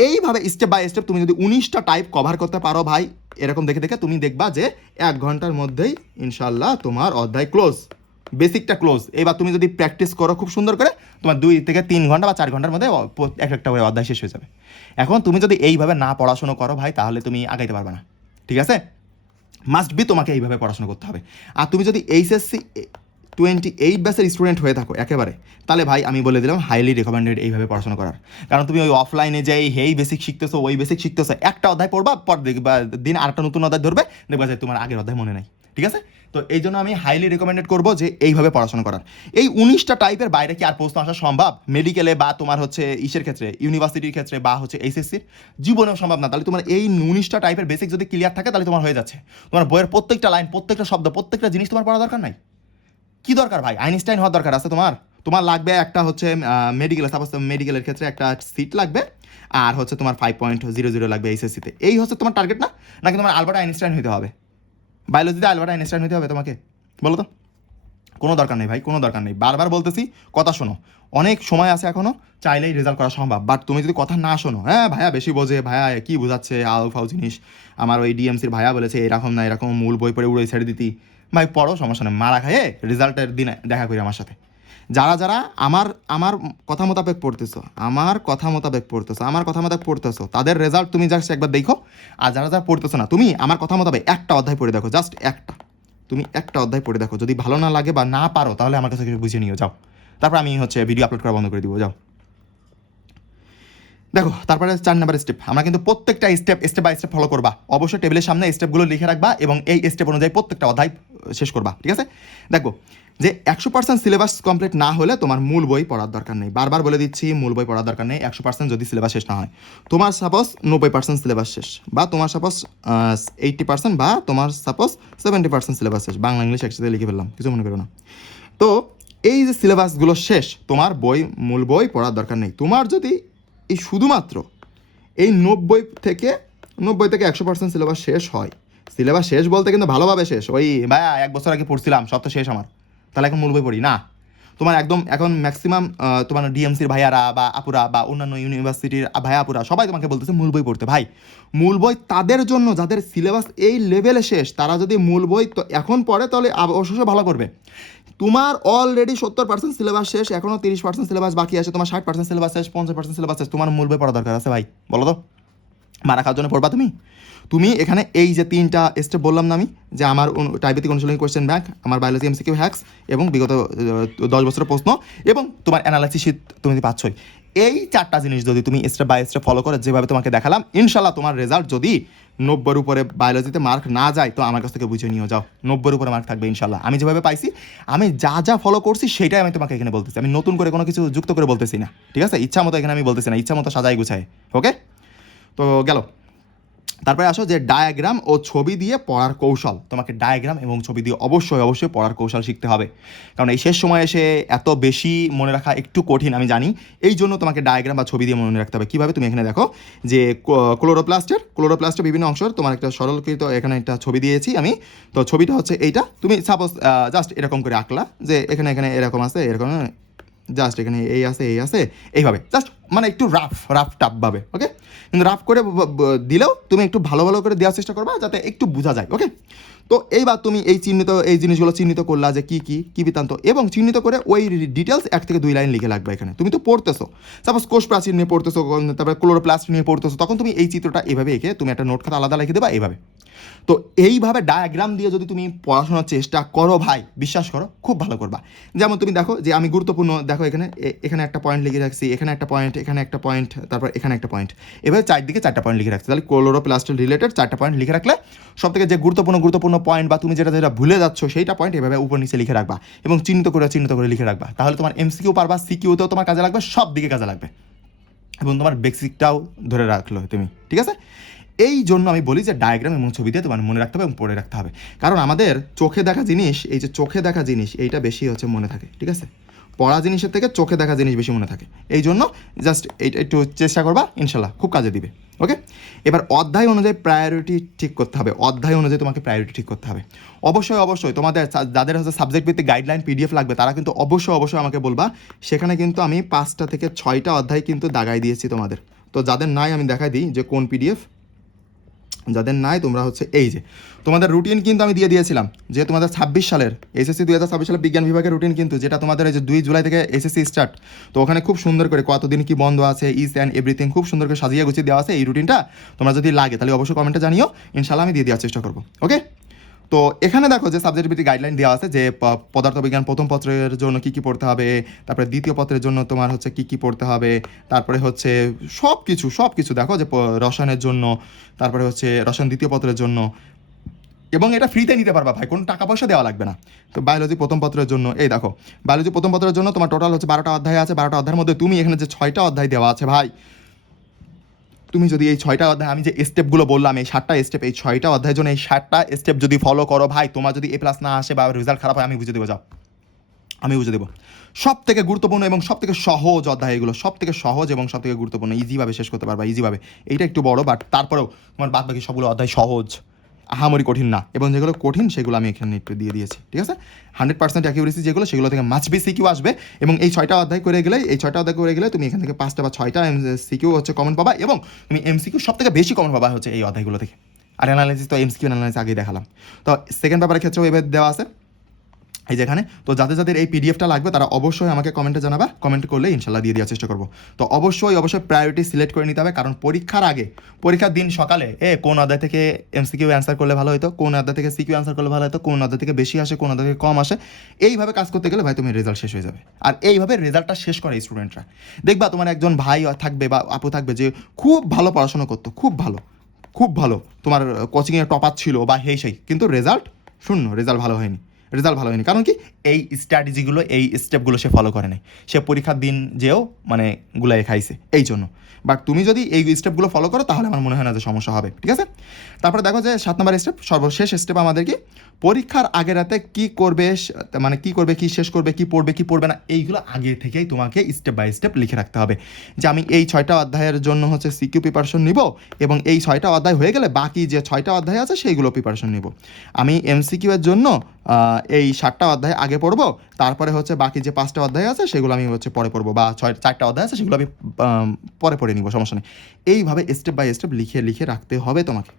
এইভাবে স্টেপ বাই স্টেপ তুমি যদি 19টা টাইপ কভার করতে পারো ভাই, এরকম দেখে দেখে, তুমি দেখবা যে 1 ঘন্টার মধ্যেই ইনশাল্লাহ তোমার অধ্যায় ক্লোজ, বেসিকটা ক্লোজ। এবার তুমি যদি প্র্যাকটিস করো খুব সুন্দর করে, তোমার 2 থেকে 3 ঘন্টা বা 4 ঘন্টার মধ্যে একটা করে অধ্যায় শেষ হয়ে যাবে। এখন তুমি যদি এইভাবে না পড়াশোনা করো ভাই, তাহলে তুমি আগাইতে পারবে না, ঠিক আছে? মাস্ট বি তোমাকে এইভাবে পড়াশোনা করতে হবে। আর তুমি যদি এইচএসসি 28 ব্যাচের স্টুডেন্ট হয়ে থাকো একেবারে, তাহলে ভাই আমি বলে দিলাম হাইলি রেকমেন্ডেড এইভাবে পড়াশোনা করার। কারণ তুমি ওই অফলাইনে যে হেই বেসিক শিখতেছো, ওই বেসিক শিখতেছো, একটা অধ্যায় পড়বা, পর দেখবা দিন আরেকটা নতুন অধ্যায় ধরবে, দেখবা যে তোমার আগের অধ্যায় মনে নাই, ঠিক আছে? তো এই জন্য আমি হাইলি রেকমেন্ডেড করবো যে এইভাবে পড়াশোনা করার। এই 19টা টাইপের বাইরে কি আর প্রশ্ন আসা সম্ভব মেডিকেলে বা তোমার হচ্ছে ইসের ক্ষেত্রে, ইউনিভার্সিটির ক্ষেত্রে বা হচ্ছে এইচএসসির? জীবনেও সম্ভব না। তাহলে তোমার এই 19টা টাইপের বেসিক যদি ক্লিয়ার থাকে তাহলে তোমার হয়ে যাচ্ছে। তোমার বইয়ের প্রত্যেকটা লাইন, প্রত্যেকটা শব্দ, প্রত্যেকটা জিনিস তোমার পড়া দরকার নাই। কি দরকার ভাই? আইনস্টাইন হওয়ার দরকার আছে তোমার? তোমার লাগবে একটা হচ্ছে মেডিকেল, সাপোজ মেডিকেলের ক্ষেত্রে একটা সিট লাগবে, আর হচ্ছে তোমার 5.00 লাগবে এইচএসসিতে। এই হচ্ছে তোমার টার্গেট না? নাকি তোমার আলবার্ট আইনস্টাইন হতে হবে? বায়োলজিতে আলবার্ট আইনস্টাইন হতে হবে তোমাকে? বলো তো। কোনো দরকার নেই ভাই, কোনো দরকার নেই। বারবার বলতেছি, কথা শোনো। অনেক সময় আছে এখনো, চাইলেই রেজাল্ট করা সম্ভব। বাট তুমি যদি কথা না শোনো, হ্যাঁ ভাইয়া বেশি বোঝে, ভাইয়া কি বোঝাচ্ছে আউ ফাউ জিনিস, আমার ওই ডিএমসির ভাইয়া বলেছে এরকম না এরকম, মূল বই পড়ে উড়ে ছেড়ে দিতি, ভাই পড়ো, সমস্যা নেই, মারা খাইয়ে রেজাল্টের দিনে দেখা করি আমার সাথে। যারা যারা আমার আমার কথা মোতাবেক পড়তেছো, আমার কথা মোতাবেক পড়তেছো, আমার কথা মোতাবেক পড়তেছো, তাদের রেজাল্ট তুমি জাস্ট একবার দেখো। আর যারা যারা পড়তেছো না, তুমি আমার কথা মোতাবেক একটা অধ্যায় পড়ে দেখো, জাস্ট একটা। তুমি একটা অধ্যায় পড়ে দেখো, যদি ভালো না লাগে বা না পারো তাহলে আমার কাছে কিছু বুঝে নিও, যাও। তারপর আমি হচ্ছে ভিডিও আপলোড করা বন্ধ করে দিব, যাও। দেখো তারপরে 4 নাম্বার স্টেপ, আমরা কিন্তু প্রত্যেকটা স্টেপ বাই স্টেপ ফলো করবা। অবশ্যই টেবিলের সামনে স্টেপগুলো লিখে রাখবা এবং এই স্টেপ অনুযায়ী প্রত্যেকটা অধ্যায় শেষ করবা, ঠিক আছে? দেখো যে 100% সিলেবাস কমপ্লিট না হলে তোমার মূল বই পড়ার দরকার নেই। বারবার বলে দিচ্ছি, মূল বই পড়ার দরকার নেই 100% যদি সিলেবাস শেষ না হয়। তোমার সাপোজ 90% সিলেবাস শেষ, বা তোমার সাপোজ 80%, বা তোমার সাপোজ 70% সিলেবাস শেষ, বাংলা ইংলিশ একসাথে লিখে ফেললাম, কিছু মনে করো না। তো এই যে সিলেবাসগুলো শেষ, তোমার মূল বই পড়ার দরকার নেই। তোমার যদি এই শুধুমাত্র এই 90 থেকে 100% সিলেবাস শেষ হয়, সিলেবাস শেষ বলতে কিন্তু ভালোভাবে শেষ, ওই ভাইয়া 1 বছর আগে পড়ছিলাম সব তো শেষ আমার, তাহলে এখন মূল বই পড়ি না। তোমার একদম এখন ম্যাক্সিমাম তোমার ডিএমসির ভাইয়ারা বা আপুরা বা অন্যান্য ইউনিভার্সিটির ভাইয়া আপুরা সবাই তোমাকে বলতেছে মূল বই পড়তে। ভাই মূল বই তাদের জন্য যাদের সিলেবাস এই লেভেলে শেষ, তারা যদি মূল বই তো এখন পড়ে তাহলে অবশ্যই ভালো করবে। তোমার অলরেডি 70% সিলেবাস শেষ, এখনও 30% সিলেবাস বাকি আছে, তোমার 60% সিলেবাস শেষ, 50% সিলেবাস শেষ, তোমার মূল বই পড়া দরকার আছে ভাই? বলো তো, মারা খাওয়ার জন্য পড়বা তুমি এখানে এই যে 3টা স্টেপ বললাম না আমি, যে আমার টাইপিক অনুশীলনী কোয়েশ্চেন ব্যাংক, আমার বায়োলজি এমসিকিউ হ্যাক্স এবং বিগত 10 বছরের প্রশ্ন এবং তোমার অ্যানালাইসিস শীট তুমি পাচ্ছই। এই 4টা জিনিস যদি তুমি স্টেপ বাই স্টেপ ফলো করে যেভাবে তোমাকে দেখালাম, ইনশাল্লাহ তোমার রেজাল্ট যদি 90-এর উপরে বায়োলজিতে মার্ক না যায় তো আমার কাছ থেকে বুঝে নিয়ে যাও, 90-এর উপরে মার্ক থাকবে ইনশাল্লাহ। আমি যেভাবে পাইছি, আমি যা ফলো করছি সেটাই আমি তোমাকে এখানে বলতেছি, আমি নতুন করে কোনো কিছু যুক্ত করে বলতেছি না, ঠিক আছে? ইচ্ছা মতো এখানে আমি বলতেছি না, ইচ্ছা মতো সাজাই গুছাই। ওকে, তো গেল। তারপরে আসো যে ডায়াগ্রাম ও ছবি দিয়ে পড়ার কৌশল। তোমাকে ডায়াগ্রাম এবং ছবি দিয়ে অবশ্যই পড়ার কৌশল শিখতে হবে, কারণ এই শেষ সময় এসে এত বেশি মনে রাখা একটু কঠিন আমি জানি। এই জন্য তোমাকে ডায়াগ্রাম বা ছবি দিয়ে মনে রাখতে হবে। কীভাবে? তুমি এখানে দেখো যে ক্লোরোপ্লাস্টের বিভিন্ন অংশ, তোমার একটা সরলকৃত এখানে একটা ছবি দিয়েছি আমি। তো ছবিটা হচ্ছে এইটা, তুমি সাপোজ জাস্ট এরকম করে আঁকলা যে এখানে এরকম আছে, এরকম জাস্ট এখানে এই আছে এইভাবে, জাস্ট মানে একটু রাফ টাফভাবে। ওকে, কিন্তু রাফ করে দিলেও তুমি একটু ভালো করে দেওয়ার চেষ্টা করবা যাতে একটু বোঝা যায়। ওকে, তো এইবার তুমি এই জিনিসগুলো চিহ্নিত করলা যে কী বৃত্তান্ত, এবং চিহ্নিত করে ওই ডিটেলস 1 থেকে 2 লাইন লিখে লাগবে এখানে। তুমি তো পড়তেছো, সাপোজ কোষ প্রাচীর নিয়ে পড়তেছো, তারপরে ক্লোরোপ্লাস্ট নিয়ে পড়তেছো, তখন তুমি এই চিত্রটা এভাবে এঁকে তুমি একটা নোট খাতা আলাদা লিখে দেবা এইভাবে। তো এইভাবে ডায়াগ্রাম দিয়ে যদি তুমি পড়াশোনার চেষ্টা করো ভাই, বিশ্বাস করো খুব ভালো করবা। যেমন তুমি দেখো যে আমি গুরুত্বপূর্ণ, দেখো এখানে একটা পয়েন্ট লিখে রাখছি, এখানে একটা পয়েন্ট, এখানে একটা পয়েন্ট, তারপর এখানে একটা পয়েন্ট, এভাবে চারদিকে 4টা পয়েন্ট লিখে রাখছি। তাহলে ক্লোরোপ্লাস্ট রিলেটেড 4টা পয়েন্ট লিখে রাখলে সব থেকে যে গুরুত্বপূর্ণ পয়েন্ট বা তুমি যেটা ভুলে যাচ্ছ সেইটা পয়েন্ট এভাবে উপর নিচে লিখে রাখবা এবং চিহ্নিত করে লিখে রাখবা। তাহলে তোমার এমসিকিউ পারবা, সিকিউতেও তোমার কাজে লাগবে, সব দিকে কাজে লাগবে এবং তোমার বেসিকটাও ধরে রাখলো তুমি, ঠিক আছে? এই জন্য আমি বলি যে ডায়াগ্রাম এবং ছবি দিয়ে তোমার মনে রাখতে হবে এবং পড়ে রাখতে হবে, কারণ আমাদের চোখে দেখা জিনিস, এই যে চোখে দেখা জিনিস এইটা বেশি হচ্ছে মনে থাকে, ঠিক আছে? পড়া জিনিসের থেকে চোখে দেখা জিনিস বেশি মনে থাকে। এই জন্য জাস্ট এইটা একটু চেষ্টা করবা, ইনশাল্লাহ খুব কাজে দিবে। ওকে, এবার অধ্যায় অনুযায়ী প্রায়োরিটি ঠিক করতে হবে। তোমাকে প্রায়োরিটি ঠিক করতে হবে। অবশ্যই তোমাদের যাদের হচ্ছে সাবজেক্ট ভিত্তিক গাইডলাইন পিডিএফ লাগবে তারা কিন্তু অবশ্যই আমাকে বলবা। সেখানে কিন্তু আমি 5টা থেকে 6টা অধ্যায় কিন্তু দাগাই দিয়েছি তোমাদের। তো যাদের নাই আমি দেখাই দিই যে কোন পিডিএফ, যাদের নাই তোমরা হচ্ছে এই যে তোমাদের রুটিন কিন্তু আমি দিয়ে দিয়েছিলাম যে তোমাদের 26 সালের এসএসসি 2026 সালের বিজ্ঞান বিভাগের রুটিন কিন্তু, যেটা তোমাদের এই যে 2 জুলাই থেকে এসএসসি স্টার্ট। তো ওখানে খুব সুন্দর করে কতদিন কি বন্ধ আছে, ইস অ্যান্ড এভরিথিং খুব সুন্দর করে সাজিয়ে গুছিয়ে দেওয়া আছে। এই রুটিনটা তোমরা যদি লাগে তাহলে অবশ্যই কমেন্টে জানিও, ইনশাল্লাহ আমি দিয়ে দেওয়ার চেষ্টা করবো। ওকে, তো এখানে দেখো যে সাবজেক্ট ভিত্তিক গাইডলাইন দেওয়া আছে যে পদার্থবিজ্ঞান প্রথম পত্রের জন্য কী পড়তে হবে, তারপরে দ্বিতীয় পত্রের জন্য তোমার হচ্ছে কী পড়তে হবে, তারপরে হচ্ছে সব কিছু দেখো যে রসায়নের জন্য, তারপরে হচ্ছে রসায়ন দ্বিতীয় পত্রের জন্য, এবং এটা ফ্রিতে নিতে পারবা ভাই, কোনো টাকা পয়সা দেওয়া লাগবে না। তো বায়োলজি প্রথম পত্রের জন্য এই দেখো, বায়োলজি প্রথম পত্রের জন্য তোমার টোটাল হচ্ছে 12টা অধ্যায় আছে। 12টা অধ্যায়ের মধ্যে তুমি এখানে যে 6টা অধ্যায় দেওয়া আছে ভাই, তুমি যদি এই 6টা অধ্যায় আমি যে স্টেপগুলো বললাম, এই 7টা স্টেপ, এই 6টা অধ্যায়ের জন্য এই 7টা স্টেপ যদি ফলো করো ভাই, তোমার যদি A+ না আসে বা রেজাল্ট খারাপ হয় আমি বুঝে দেবো, যাও আমি বুঝে দেবো। সব থেকে গুরুত্বপূর্ণ এবং সব থেকে সহজ অধ্যায় এগুলো, সব থেকে সহজ এবং সব থেকে গুরুত্বপূর্ণ, ইজিভাবে শেষ করতে পারবা ইজিভাবে। এইটা একটু বড়, বাট তারপরেও তোমার বাদ বাকি সবগুলো অধ্যায় সহজ, আহামরি কঠিন না, এবং যেগুলো কঠিন সেগুলো আমি এখানে একটু দিয়ে দিয়েছি, ঠিক আছে? 100% অ্যাকিউরেসি যেগুলো, সেগুলো থেকে মাছ বি সিকিউ আসবে। এবং এই 6টা অধ্যায় করে গেলে তুমি এখান থেকে 5টা বা 6টা সিকিউ হচ্ছে কমন পাবা, এবং তুমি এমসিকিউ সব থেকে বেশি কমন পাবা হচ্ছে এই অধ্যায়গুলো থেকে। আর অ্যানালাইসিস তো এমসিকিউ অ্যানালাইসিস আগেই দেখালাম। তো সেকেন্ড পেপারের ক্ষেত্রেও এবার দেওয়া আছে এই যেখানে। তো যাদের যাদের এই পিডিএফটা লাগবে তারা অবশ্যই আমাকে কমেন্টে জানাবা, কমেন্ট করলে ইনশাল্লাহ দিয়ে দেওয়ার চেষ্টা করবো। তো অবশ্যই প্রায়োরিটি সিলেক্ট করে নিতে হবে, কারণ পরীক্ষার আগে, পরীক্ষার দিন সকালে কোন অধ্যায় থেকে এমসিকিউ অ্যান্সার করলে ভালো হতো, কোন অধ্যায় থেকে সিকিউ অ্যান্সার করলে ভালো হতো, কোন অধ্যায় থেকে বেশি আসে, কোন অধ্যায় থেকে কম আসে, এইভাবে কাজ করতে গেলে ভাই তুমি রেজাল্ট শেষ হয়ে যাবে। আর এইভাবে রেজাল্টটা শেষ করে স্টুডেন্টরা। দেখবা তোমার একজন ভাই থাকবে বা আপু থাকবে যে খুব ভালো পড়াশোনা করতো, খুব ভালো, খুব ভালো, তোমার কোচিংয়ে টপার ছিল বা সেই, কিন্তু রেজাল্ট শূন্য, রেজাল্ট ভালো হয়নি। কারণ কি, এই স্ট্র্যাটেজিগুলো, এই স্টেপগুলো সে ফলো করে নাই, সে পরীক্ষার দিন যেও মানে গুলাই খাইছে এই জন্য। বাট তুমি যদি এই স্টেপগুলো ফলো করো তাহলে আমার মনে হয় না যে সমস্যা হবে, ঠিক আছে। তারপরে দেখো যে 7 নম্বর স্টেপ, সর্বশেষ স্টেপ আমাদের কি, পরীক্ষার আগের রাতে কি করবে, মানে কি করবে, কি শেষ করবে, কি পড়বে না, এইগুলো আগে থেকেই তোমাকে স্টেপ বাই স্টেপ লিখে রাখতে হবে। যে আমি এই 6টা অধ্যায়ের জন্য হচ্ছে সিকিউ প্রিপারেশন নিব, এবং এই 6টা অধ্যায় হয়ে গেলে বাকি যে 6টা অধ্যায় আছে সেইগুলো প্রিপারেশন নিব। আমি এমসিকিউ এর জন্য এই 7টা অধ্যায় আগে পড়বো, তারপরে হচ্ছে বাকি যে 5টা অধ্যায় আছে সেগুলো আমি হচ্ছে পরে পড়বো, বা 4টা অধ্যায় আছে সেগুলো আমি পরে পড়ে নিব, সমস্যা নেই। এইভাবে স্টেপ বাই স্টেপ লিখে লিখে রাখতে হবে তোমাকে।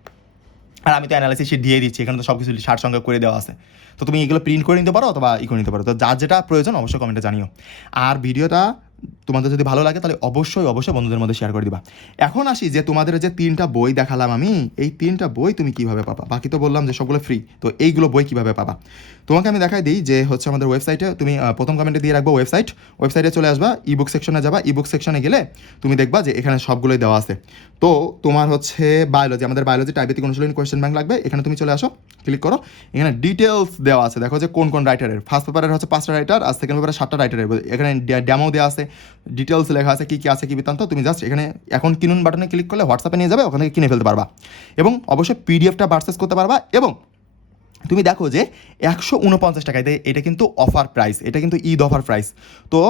আর আমি তো অ্যানালাইসিস শিট দিয়ে দিচ্ছি, এখানে তো সব কিছু সারসংক্ষেপ করে দেওয়া আছে। তো তুমি এগুলো প্রিন্ট করে নিতে পারো অথবা করে নিতে পারো। তো যার যেটা প্রয়োজন অবশ্যই কমেন্টে জানিও। আর ভিডিওটা তোমাদের যদি ভালো লাগে তাহলে অবশ্যই বন্ধুদের মধ্যে শেয়ার করে দিবা। এখন আসি যে তোমাদের যে 3টা বই দেখালাম আমি, এই 3টা বই তুমি কিভাবে পাবা। বাকি তো বললাম যে সবগুলো ফ্রি, তো এইগুলো বই কিভাবে পাবা তোমাকে আমি দেখাই দিই। যে হচ্ছে আমাদের ওয়েবসাইটে, তুমি প্রথম কমেন্টে দিয়ে রাখবো ওয়েবসাইটে চলে আসবা, ইবুক সেকশনে যাবা, ইবুক সেকশনে গেলে তুমি দেখবা যে এখানে সবগুলোই দেওয়া আছে। তো তোমার হচ্ছে বায়োলজি, আমাদের বায়োলজি টাইপেটিক অনুশীলনী কোয়েশ্চেন ব্যাংক লাগবে, এখানে তুমি চলে আসো, ক্লিক করো, এখানে ডিটেলস দেওয়া আছে, দেখো যে কোন কোন রাইটারের, ফার্স্ট পেপারের হচ্ছে 5টা রাইটার, আর সেকেন্ড পেপারের 7টা রাইটারের, এখানে ডেমো দেওয়া আছে, ডিটেলস লেখা আছে কি কি আছে, কি বৃত্তান্ত। তুমি জাস্ট এখানে এখন কিনুন বাটনে ক্লিক করলে হোয়াটসঅ্যাপে নিয়ে যাবে, ওখান থেকে কিনে ফেলতে পারবা, এবং অবশ্যই পিডিএফটা পারচেস করতে পারবা। এবং তুমি দেখো যে 149 টাকায়, এটা কিন্তু অফার প্রাইস, এটা কিন্তু ঈদ অফার প্রাইস। তো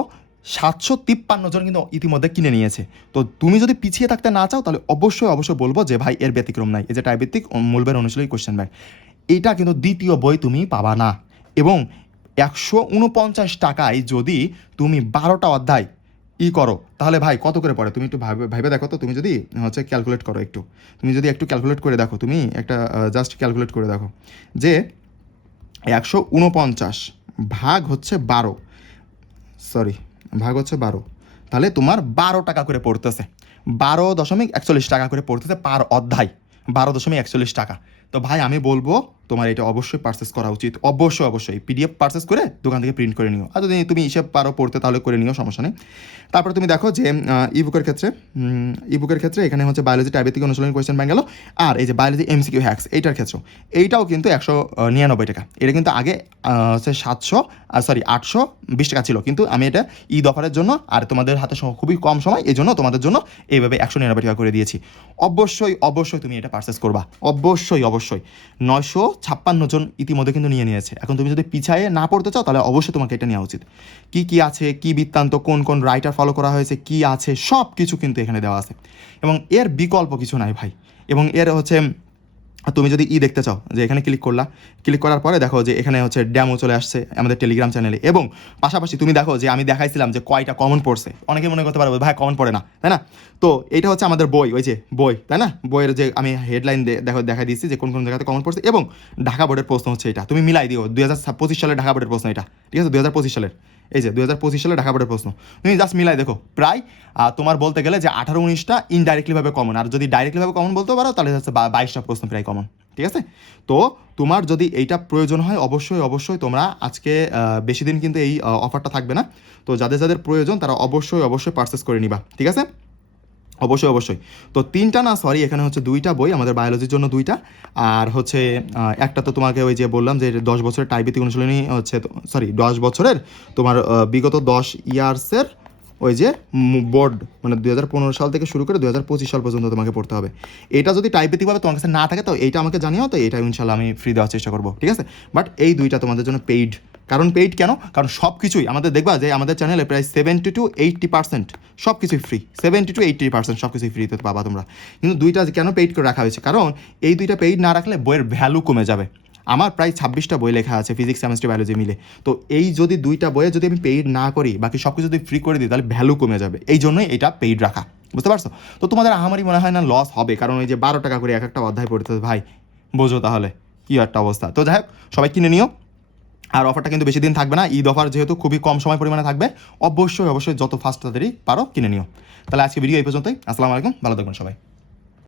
753 জন কিন্তু ইতিমধ্যে কিনে নিয়েছে। তো তুমি যদি পিছিয়ে থাকতে না চাও তাহলে অবশ্যই বলবো যে ভাই এর ব্যতিক্রম নাই, এই যে টাইপভিত্তিক মূলবের অনুশীলনী কোয়েশ্চেন ব্যাংক, এটা কিন্তু দ্বিতীয় বই তুমি পাবা না। এবং 149 টাকায় যদি তুমি 12টা অধ্যায় করো তাহলে ভাই কত করে পড়ে, তুমি একটু ভাবে দেখো তো। তুমি যদি হচ্ছে ক্যালকুলেট করো একটু, তুমি যদি একটু ক্যালকুলেট করে দেখো, তুমি একটা জাস্ট ক্যালকুলেট করে দেখো যে 149 ভাগ হচ্ছে 12, ভাগ হচ্ছে 12, তাহলে তোমার 12 টাকা করে পড়তেছে, 12.41 টাকা করে পড়তেছে পার অধ্যায়, 12.41 টাকা। তো ভাই আমি বলবো তোমার এটা অবশ্যই পারচেস করা উচিত, অবশ্যই পিডিএফ পারচেস করে দোকান থেকে প্রিন্ট করে নিও। আর যদি তুমি হিসেব পারো পড়তে তাহলে করে নিও, সমস্যা নেই। তারপরে তুমি দেখো যে ইবুকের ক্ষেত্রে এখানে হচ্ছে বায়োলজি টাইপভিত্তিক অনুশীলনী কোয়েশ্চেন ব্যাংক গেল, আর এই যে বায়োলজি এমসিকিউ হ্যাক্স এইটার ক্ষেত্রে এইটাও কিন্তু 199 টাকা। এটা কিন্তু আগে হচ্ছে 820 টাকা ছিল, কিন্তু আমি এটা ঈদ অফারের জন্য আর তোমাদের হাতে খুবই কম সময়, এই জন্য তোমাদের জন্য এইভাবে 199 টাকা করে দিয়েছি। অবশ্যই তুমি এটা পারচেস করবা, অবশ্যই 956 জন ইতিমধ্যে কিন্তু নিয়েছে। এখন তুমি যদি পিছায়ে না পড়তে চাও তাহলে অবশ্যই তোমাকে এটা নেওয়া উচিত। কি আছে, কি বৃত্তান্ত, কোন কোন রাইটার ফলো করা হয়েছে, কি আছে, সব কিছু কিন্তু এখানে দেওয়া আছে, এবং এর বিকল্প কিছু নাই ভাই। এবং এর হচ্ছে তুমি যদি দেখতে চাও, যে এখানে ক্লিক করার পরে দেখো যে এখানে হচ্ছে ডেমো চলে আসছে আমাদের টেলিগ্রাম চ্যানেলে, এবং পাশাপাশি তুমি দেখো যে আমি দেখাইছিলাম যে কয়টা কমন পড়ছে। অনেকে মনে করতে পারবে ভাই কমন পড়ে না, তাই না? তো এইটা হচ্ছে আমাদের বই, ওই যে বই, তাই না? বইয়ের যে আমি হেডলাইন দেখা দিচ্ছি যে কোন কোন জায়গাতে কমন পড়ছে, এবং ঢাকা বোর্ডের প্রশ্ন হচ্ছে এটা, তুমি মিলাই দিও 2025 সালের ঢাকা বোর্ডের প্রশ্ন এটা, ঠিক আছে? 2025 সালের, এই যে 2025 সালে ঢাকা বোর্ডের প্রশ্ন, তুমি জাস্ট মিলাই দেখো, প্রায় তোমার বলতে গেলে যে 18-19টা ইনডাইরেক্টলিভাবে কমন, আর যদি ডাইরেক্টলিভাবে কমন বলতে পারো তাহলে হচ্ছে 22টা প্রশ্ন প্রায় কমন, ঠিক আছে? তো তোমার যদি এইটা প্রয়োজন হয় অবশ্যই তোমরা আজকে, বেশি দিন কিন্তু এই অফারটা থাকবে না। তো যাদের যাদের প্রয়োজন তারা অবশ্যই পারচেস করে নিবা, ঠিক আছে? অবশ্যই। তো 3টা না, সরি, এখানে হচ্ছে 2টা বই, আমাদের বায়োলজির জন্য 2টা, আর হচ্ছে একটা তো তোমাকে ওই যে বললাম যে 10 বছরের টাইপভিত্তিক অনুশীলনী হচ্ছে, 10 বছরের তোমার বিগত 10 ইয়ার্সের ওই যে বোর্ড, মানে 2015 সাল থেকে শুরু করে 2025 সাল পর্যন্ত তোমাকে পড়তে হবে। এটা যদি টাইপভিত্তিকভাবে তোমার কাছে না থাকে তো এইটা আমাকে জানিও, তো এটা ইনশাল্লাহ আমি ফ্রি দেওয়ার চেষ্টা করবো, ঠিক আছে? বাট এই 2টা তোমাদের জন্য পেইড। কারণ পেইড কেন? কারণ সব কিছুই আমাদের দেখবা যে আমাদের চ্যানেলে প্রায় 70-80% সব কিছুই ফ্রি, 70-80% সব কিছুই ফ্রিতে পাবা তোমরা। কিন্তু 2টা কেন পেইড করে রাখা হয়েছে? কারণ এই 2টা পেইড না রাখলে বইয়ের ভ্যালু কমে যাবে। আমার প্রায় 26টা বই লেখা আছে, ফিজিক্স, কেমিস্ট্রি, বায়োলজি মিলে। তো এই যদি 2টা বইয়ে যদি আমি পেইড না করি, বাকি সব কিছু যদি ফ্রি করে দিই তাহলে ভ্যালু কমে যাবে, এই জন্যই এটা পেইড রাখা, বুঝতে পারছো? তো তোমাদের আমারই মনে হয় না লস হবে, কারণ এই যে 12 টাকা করে এক একটা অধ্যায় পড়তে ভাই, বোঝো তাহলে কি একটা অবস্থা। তো যাই হোক, সবাই কিনে নিও। আর অফারটা কিন্তু বেশি দিন থাকবে না, ঈদ অফার যেহেতু খুবই কম সময় পরিমাণে থাকবে, অবশ্যই যত ফাস্ট তাড়াতাড়ি পারো কিনে নিও। তাহলে আজকে ভিডিও এই পর্যন্তই। আসসালামু আলাইকুম, ভালো থাকবেন সবাই।